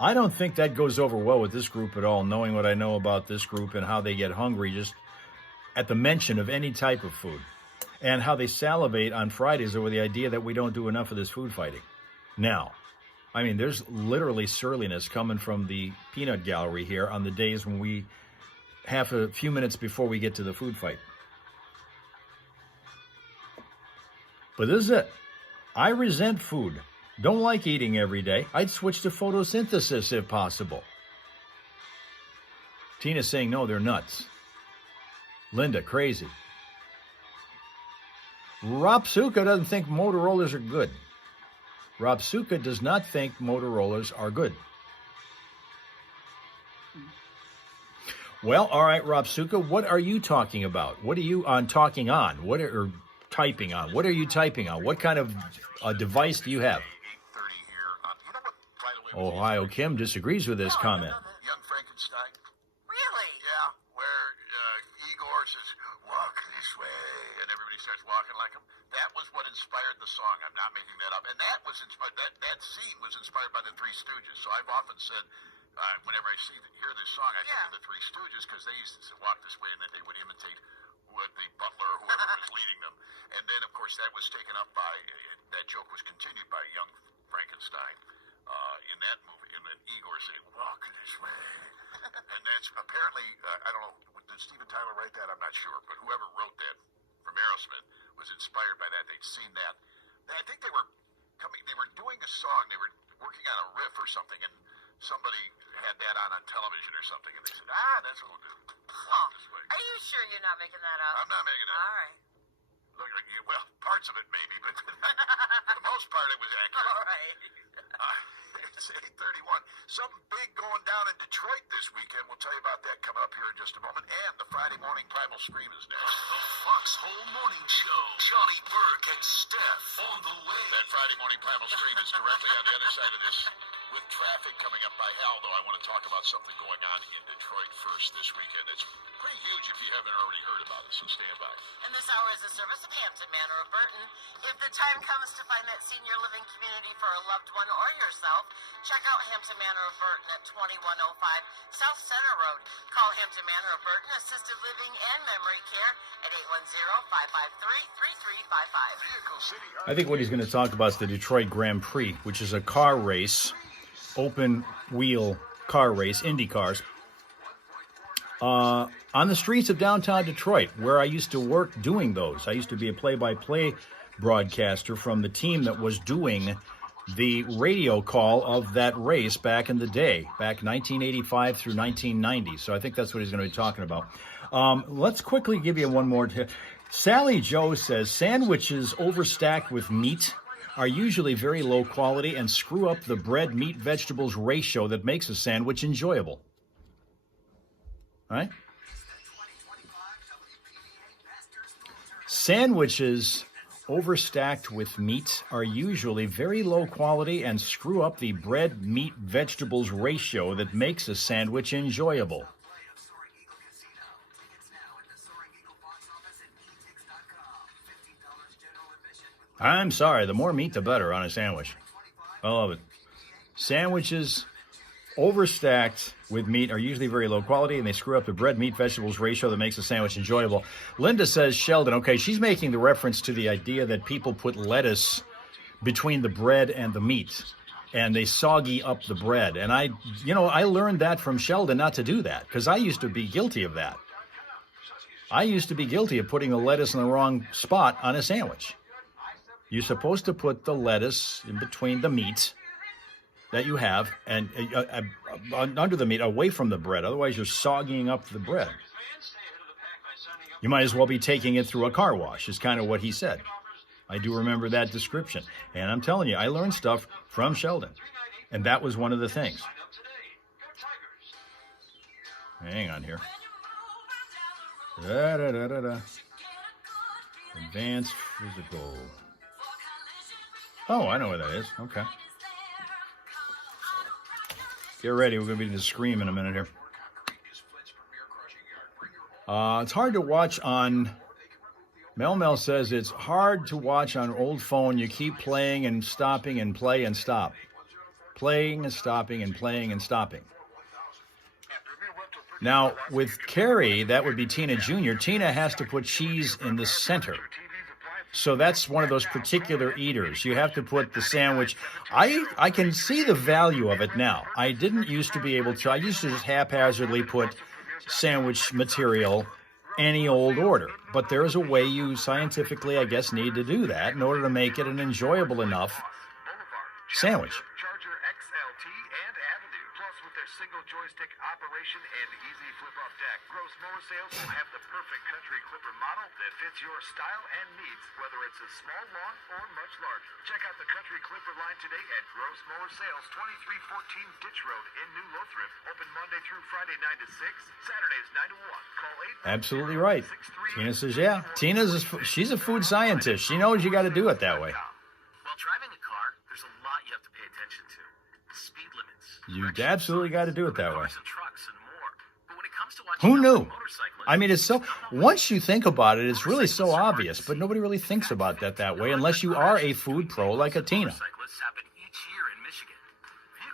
I don't think that goes over well with this group at all, knowing what I know about this group and how they get hungry just at the mention of any type of food, and how they salivate on Fridays over the idea that we don't do enough of this food fighting. Now, I mean, there's literally surliness coming from the peanut gallery here on the days when we have a few minutes before we get to the food fight. But this is it. I resent food. Don't like eating every day. I'd switch to photosynthesis if possible. Tina's saying, no, they're nuts. Linda, crazy. Ropsuka doesn't think Motorola's are good. Ropsuka does not think Motorola's are good. Well, all right, Ropsuka, what are you talking about? What are you talking on? Or typing on? What are you typing on? What kind of device do you have? 8:30 here. You know what title it was? Ohio Kim disagrees with this comment. Young Frankenstein. Really? Yeah, where Igor says, walk this way, and everybody starts walking like him. That was what inspired the song. I'm not making that up. And that was inspired, that scene was inspired by the Three Stooges. So I've often said, whenever I hear this song, I think of the Three Stooges, because they used to walk this way, and then they would imitate what the butler or whoever was leading them. And then, of course, that was taken up by, that joke was continued by Young Frankenstein in that movie. And then Igor saying, walk this way. And that's apparently, I don't know, did Steven Tyler write that? I'm not sure. But whoever wrote that from Aerosmith was inspired by that. They'd seen that. I think they were doing a song. They were working on a riff or something, and somebody had that on television or something, and they said, that's what we'll do. Walk this way. Are you sure you're not making that up? I'm not making it up. All right. Look, well, parts of it maybe, but for the most part it was accurate. All right. It's 8:31. Something big going down in Detroit this weekend. We'll tell you about that coming up here in just a moment. And the Friday morning Primal Scream is next. The Foxhole Morning Show. Johnny Burke and Steph on the way. That Friday morning Primal Scream is directly on the other side of this. With traffic coming up by Hal, though, I want to talk about something going on in Detroit first this weekend. It's pretty huge if you haven't already heard about it, so stand by. And this hour is a service of Hampton Manor of Burton. If the time comes to find that senior living community for a loved one or yourself, check out Hampton Manor of Burton at 2105 South Center Road. Call Hampton Manor of Burton Assisted Living and Memory Care at 810-553-3355. I think what he's going to talk about is the Detroit Grand Prix, which is a car race, open wheel car race, Indy cars, on the streets of downtown Detroit, where I used to work doing those. I used to be a play-by-play broadcaster from the team that was doing the radio call of that race back in the day, back 1985 through 1990. So I think that's what he's going to be talking about. Let's quickly give you one more tip. Sally Joe says sandwiches overstacked with meat are usually very low quality and screw up the bread, meat, vegetables ratio that makes a sandwich enjoyable. All right? Sandwiches overstacked with meat are usually very low quality and screw up the bread, meat, vegetables ratio that makes a sandwich enjoyable. I'm sorry, the more meat the better on a sandwich. I love it. Sandwiches overstacked with meat are usually very low quality, and they screw up the bread, meat, vegetables ratio that makes a sandwich enjoyable. Linda says, Sheldon, okay, she's making the reference to the idea that people put lettuce between the bread and the meat, and they soggy up the bread. And I learned that from Sheldon not to do that, because I used to be guilty of that. I used to be guilty of putting the lettuce in the wrong spot on a sandwich. You're supposed to put the lettuce in between the meat that you have and under the meat, away from the bread. Otherwise, you're soggying up the bread. You might as well be taking it through a car wash, is kind of what he said. I do remember that description. And I'm telling you, I learned stuff from Sheldon. And that was one of the things. Hang on here. Da-da-da-da-da. Advanced physical. Oh, I know where that is. Okay. Get ready. We're going to be to Scream in a minute here. It's hard to watch on... Mel says it's hard to watch on old phone. You keep playing and stopping and play and stop. Playing and stopping and playing and stopping. Now, with Carrie, that would be Tina Jr. Tina has to put cheese in the center. So that's one of those particular eaters. You have to put the sandwich. I can see the value of it now. I didn't used to be able to. I used to just haphazardly put sandwich material any old order. But there is a way you scientifically, I guess, need to do that in order to make it an enjoyable enough sandwich. Charger XLT and Avenue. Plus, with their single joystick operation and easy flip-up deck, Gross Mower Sales will have the perfect country clipper model that fits your style and needs, whether it's a small lawn or much larger. Check out the country clipper line today at Gross Mower Sales, 2314 Ditch Road in New Lothrop. Open Monday through Friday 9 to 6, Saturdays 9 to 1. Call 8. Absolutely right. Tina says, yeah. She's a food scientist. She knows you got to do it that way. While driving a car, there's a lot you have to pay attention to. Speed limits. You absolutely got to do it that way. Cars and trucks and more. But when it comes to watching Who knew? motorcyclists, I mean, it's so, once you think about it, it's really so obvious, but nobody really thinks about that way unless you are a food pro like a Tina. motorcyclists happen each year in Michigan.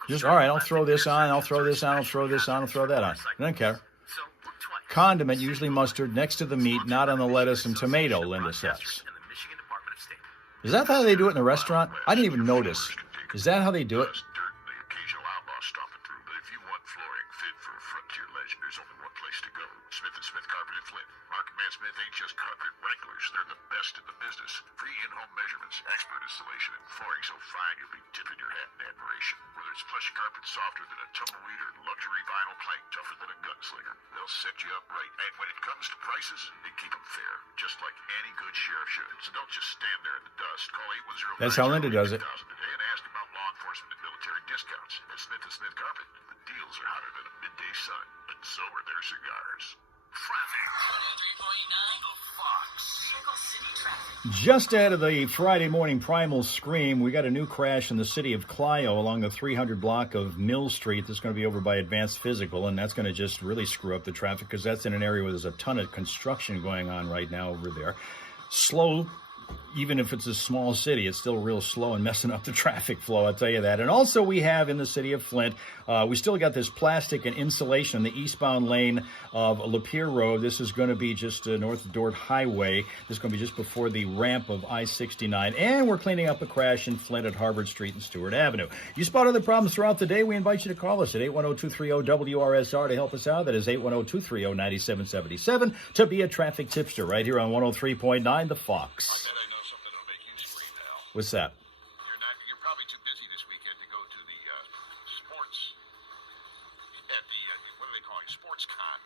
Just, all right, I'll throw this on, I'll throw this on, I'll throw this on, I'll throw that on. I don't care. So look twice. Condiment, usually mustard, next to the meat, not on the lettuce and tomato, Linda says. And the Michigan Department of State. Is that how they do it in the restaurant? I didn't even notice. Is that how they do it? Dirt and the occasional outlaw stomping through, but if you want flooring fit for a frontier legend, there's only one place to go. Smith & Smith Carpet in Flint. Mark and Man Smith ain't just carpet wranglers. They're the best in the business. Free in-home measurements, expert installation, and flooring so fine you'll be tipping your hat in admiration. Whether it's plush carpet softer than a tumbleweed or luxury vinyl plank tougher than a gunslinger, they'll set you up right. And when it comes to prices, they keep them fair, just like any good sheriff should. So don't just stand there in the dust. Call 810 That's how Linda does it. today and ask about law enforcement and military discounts. At Smith & Smith Carpet, the deals are hotter than a midday sun, but so are their cigars. Traffic. 23.9 The Fox. Vehicle City traffic. Just ahead of the Friday morning primal scream, we got a new crash in the city of Clio along the 300 block of Mill Street. That's going to be over by Advanced Physical, and that's going to just really screw up the traffic because that's in an area where there's a ton of construction going on right now over there. Slow. Even if it's a small city, it's still real slow and messing up the traffic flow, I'll tell you that. And also we have in the city of Flint, we still got this plastic and insulation in the eastbound lane of Lapeer Road. This is going to be just north of Dort Highway. This is going to be just before the ramp of I-69. And we're cleaning up a crash in Flint at Harvard Street and Stewart Avenue. You spot other problems throughout the day, we invite you to call us at 810-230-WRSR to help us out. That is 810-230-9777 to be a traffic tipster right here on 103.9 The Fox. I know something that'll make you scream, Hal. What's that? You're probably too busy this weekend to go to the sports at the what are they calling Sports Con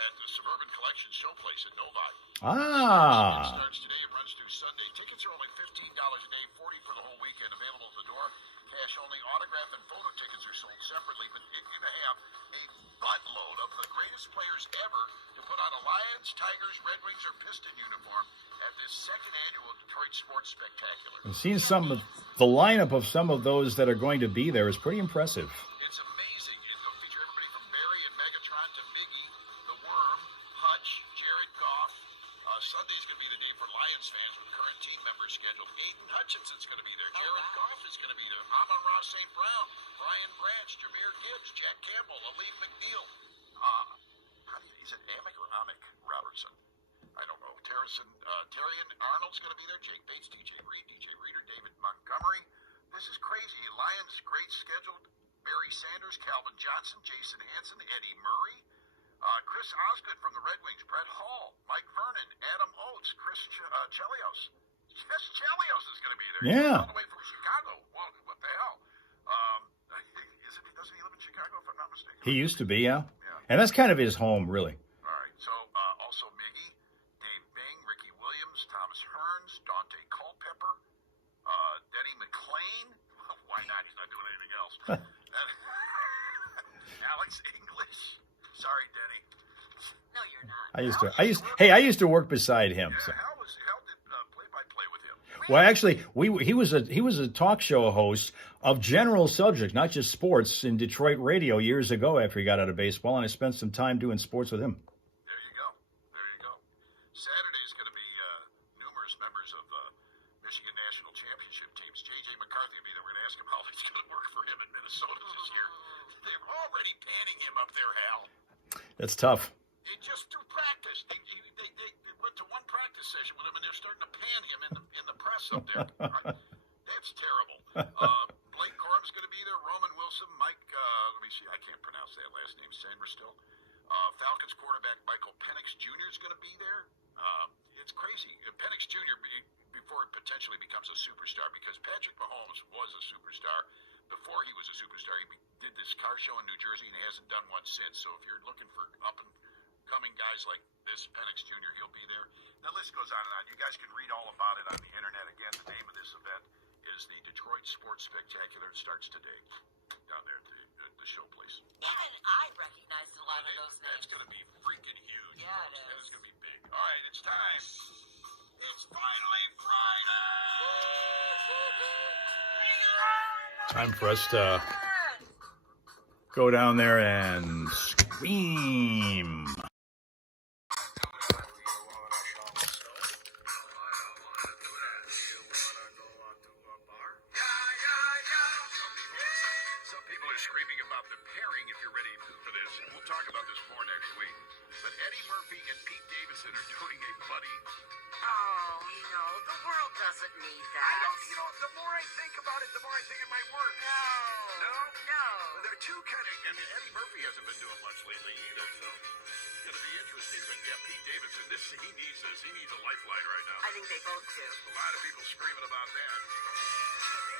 at the Suburban Collection Showplace in Novi. It starts today and runs through Sunday. Tickets are only $15 a day, $40 for the whole weekend. Available at the door. Cash only. Autograph and photo tickets are sold separately, but you're going to have a buttload of the greatest players ever to put on a Lions, Tigers, Red Wings, or Piston uniform at this second annual Detroit Sports Spectacular. I've seen some of the lineup of some of those that are going to be there is pretty impressive. It's amazing. It'll feature everybody from Barry and Megatron to Biggie, The Worm, Hutch, Jared Goff. Sunday's going to be the day for Lions fans with current team members scheduled. Aiden Hutchinson's going to be there. Jared Goff is going to be there. Amon-Ra St. Brown, Brian Branch, Jameer Gibbs, Jack Campbell, Aleem McNeil. Is it Amick or Amick Robertson? I don't know. Terrian Arnold's going to be there. Jake Bates, DJ Reader, David Montgomery. This is crazy. Lions great scheduled. Barry Sanders, Calvin Johnson, Jason Hansen, Eddie Murray. Chris Osgood from the Red Wings, Brett Hall, Mike Vernon, Adam Oates, Chris Chelios. Chris Chelios is going to be there. Yeah. All the way from Chicago. Well, what the hell? Doesn't he live in Chicago, if I'm not mistaken? He used to be, yeah. And that's kind of his home, really. All right. So also Miggy, Dave Bing, Ricky Williams, Thomas Hearns, Dante Culpepper, Denny McClain. Why not? He's not doing anything else. Alex English. Sorry, Denny. No, you're not. I used to work beside him. So. Hal was Well, actually, he was a talk show host of general subjects, not just sports, in Detroit radio years ago after he got out of baseball, and I spent some time doing sports with him. There you go. There you go. Saturday's going to be numerous members of Michigan National Championship teams. J.J. McCarthy will be there. We're going to ask him how it's going to work for him in Minnesota this year. They're already panning him up there, Hal. That's tough. It just through practice. They went to one practice session with him, and they're starting to pan him in the press up there. That's terrible. Blake Corum's going to be there. Roman Wilson, Mike. Let me see. I can't pronounce that last name. Sandra still. Falcons quarterback Michael Penix Jr. is going to be there. It's crazy. Penix Jr. Before it potentially becomes a superstar, because Patrick Mahomes was a superstar before he was a superstar. He did this car show in New Jersey, and he hasn't done one since. So if you're looking for up-and-coming guys like this, Penix Jr., he'll be there. The list goes on and on. You guys can read all about it on the internet. Again, the name of this event is the Detroit Sports Spectacular. It starts today down there at the show place. Yeah, and I recognized a lot of those That's names. going to be freaking huge. Yeah, folks. it That is. is going to be big. All right, it's time. It's finally Friday. Time for us to go down there and scream. Some people are screaming about the pairing, if you're ready for this. And we'll talk about this more next week. But Eddie Murphy and Pete Davidson are doing a buddy. Oh, no, the world doesn't need that. The more I think about it, the more I think it might work. No. No? No. They're two kind of, and Eddie Murphy hasn't been doing much lately either, so it's going to be interesting. But yeah, Pete Davidson, he needs this. He needs a lifeline right now. I think they both do. A lot of people screaming about that.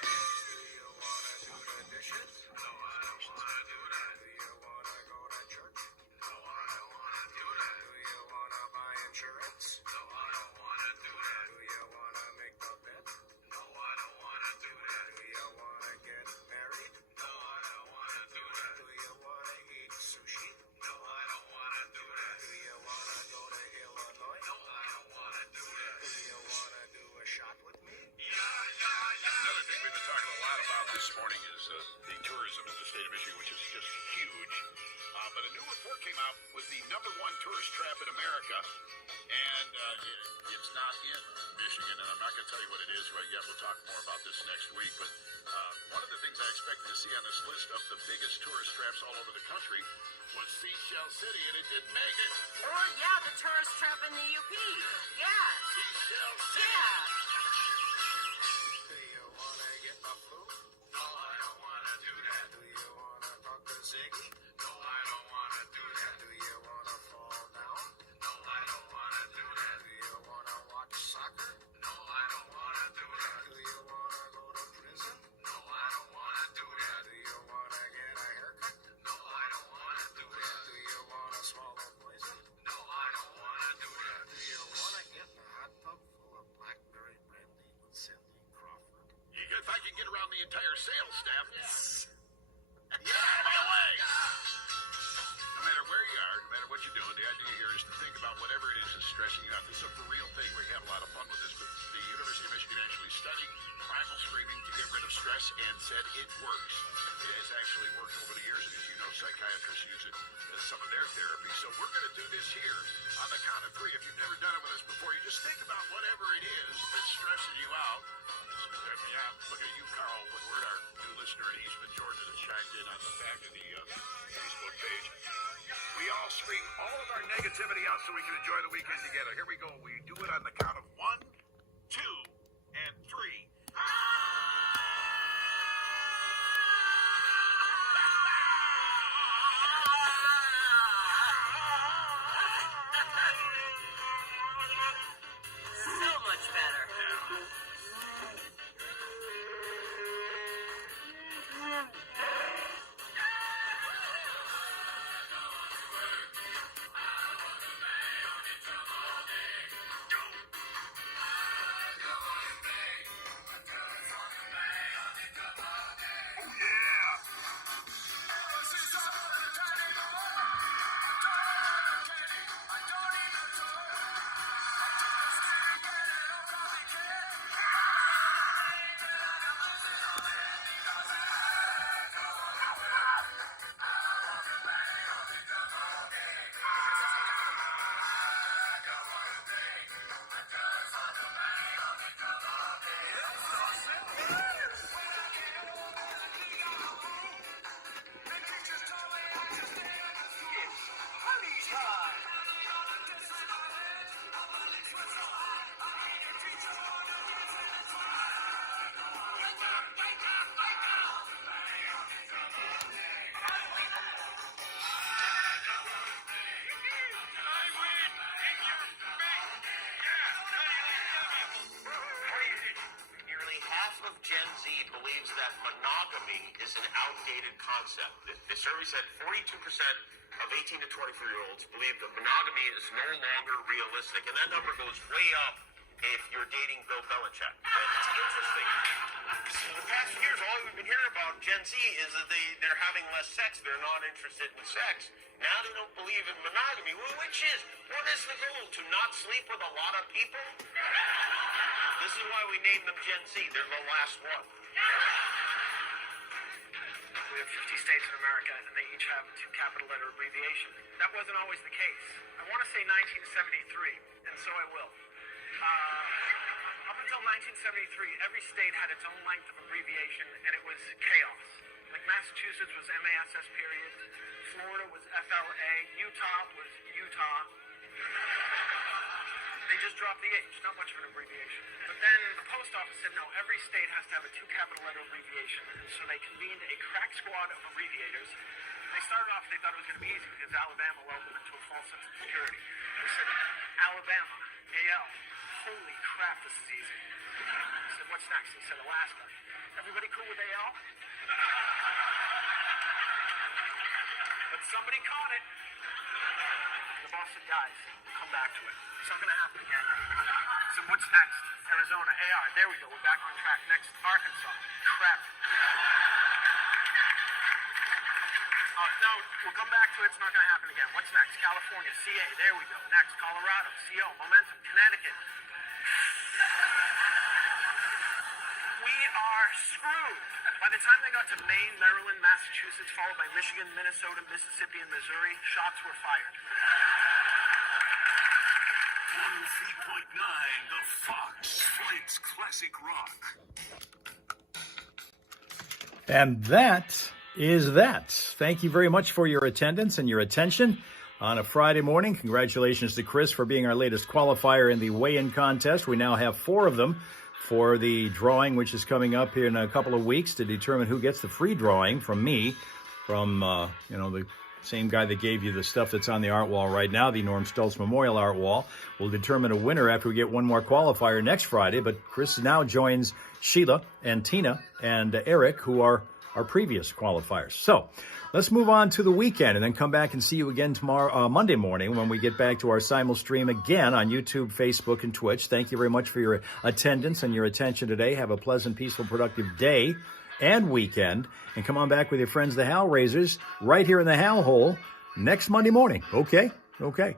Do you want to do the dishes? No, I don't want to do that. Do you want to go to church? No, I don't want to do that. Do you want to buy insurance? No, I don't want to do that. Do you want to make the bed? No, I don't want to do that. Do you want to get married? No, I don't want to do that. Do you want to eat sushi? No, I don't want to do that. Do you want to go to Illinois? No, I don't want to do that. Do you want to do a shot with me? Another thing we've been talking a lot about this morning is the tourism in the state of Michigan, which is just huge. But a new report came out with the #1 tourist trap in America, and it's not in Michigan. And I'm not going to tell you what it is right yet. We'll talk more about this next week. But one of the things I expected to see on this list of the biggest tourist traps all over the country was Seashell City, and it didn't make it. Or, yeah, the tourist trap in the UP. Yeah. Seashell City. Yeah. Do you want to get the flu? No, I don't want to do that. Do you want to talk to Ziggy? No, I don't want to do that. Do you want to fall down? No, I don't want to do that. Do you want to watch soccer? No, I don't want to do that. Do you want to go to prison? No, I don't want to do that. Do you want to get a haircut? No, I don't want to do that. Do you want to swallow poison? No, I don't want to do that. Do you want to get in a hot tub full of blackberry brandy with Cindy Crawford? If I can get around the entire sales staff, get out of my way! No matter where you are, no matter what you're doing, the idea here is to think about whatever it is that's stressing you out. This is a for real thing. We have a lot of fun with this, but the University of Michigan actually studied primal screaming to get rid of stress and said it works. It has actually worked over the years, and as you know, psychiatrists use it as some of their therapy. So we're going to do this here on the count of 3. If you've never done it with us before, you just think about whatever it is that's stressing you out. Yeah, look at you, Carl Woodward, our new listener in Eastman, Georgia, that chimed in on the back of the Facebook page. We all scream all of our negativity out so we can enjoy the weekend together. Here we go. We do it on the count of 1, 2, and 3. So much better. believes that monogamy is an outdated concept. The survey said 42% of 18 to 24-year-olds believe that monogamy is no longer realistic, and that number goes way up if you're dating Bill Belichick. It's interesting. Because in the past few years, all we've been hearing about Gen Z is that they're having less sex. They're not interested in sex. Now they don't believe in monogamy. Well, what is the goal? To not sleep with a lot of people? This is why we named them Gen Z. They're the last one. We have 50 states in America, and they each have 2 capital letter abbreviations. That wasn't always the case. I want to say 1973, and so I will. Up until 1973, every state had its own length of abbreviation, and it was chaos. Like Massachusetts was MASS period, Florida was FLA, Utah was Utah. They just dropped the H, not much of an abbreviation. But then the post office said, no, every state has to have a 2 capital letter abbreviation, and so they convened a crack squad of abbreviators. They started off, they thought it was going to be easy because Alabama lulled them into a false sense of security. They said, Alabama, AL. Holy crap, this is easy. I said, what's next? He said, Alaska. Everybody cool with AL? But somebody caught it. The boss said, guys, come back to it. It's not going to happen again. I said, what's next? Arizona, AR. There we go. We're back on track. Next, Arkansas. Crap. No, we'll come back to it. It's not going to happen again. What's next? California, CA. There we go. Next, Colorado, CO. Momentum, Connecticut. We are screwed. By the time they got to Maine, Maryland, Massachusetts, followed by Michigan, Minnesota, Mississippi, and Missouri, shots were fired. 103.9, The Fox, Flint's Classic Rock. And that is that. Thank you very much for your attendance and your attention on a Friday morning. Congratulations to Chris for being our latest qualifier in the weigh-in contest. We now have 4 of them for the drawing, which is coming up in a couple of weeks to determine who gets the free drawing from me, from the same guy that gave you the stuff that's on the art wall right now, the Norm Stoltz Memorial Art Wall. We'll determine a winner after we get one more qualifier next Friday, but Chris now joins Sheila and Tina and Eric, who are our previous qualifiers. So let's move on to the weekend and then come back and see you again tomorrow, Monday morning, when we get back to our simul stream again on YouTube, Facebook, and Twitch. Thank you very much for your attendance and your attention today. Have a pleasant, peaceful, productive day and weekend. And come on back with your friends, the Hal Raisers, right here in the Hal Hole next Monday morning. Okay? Okay.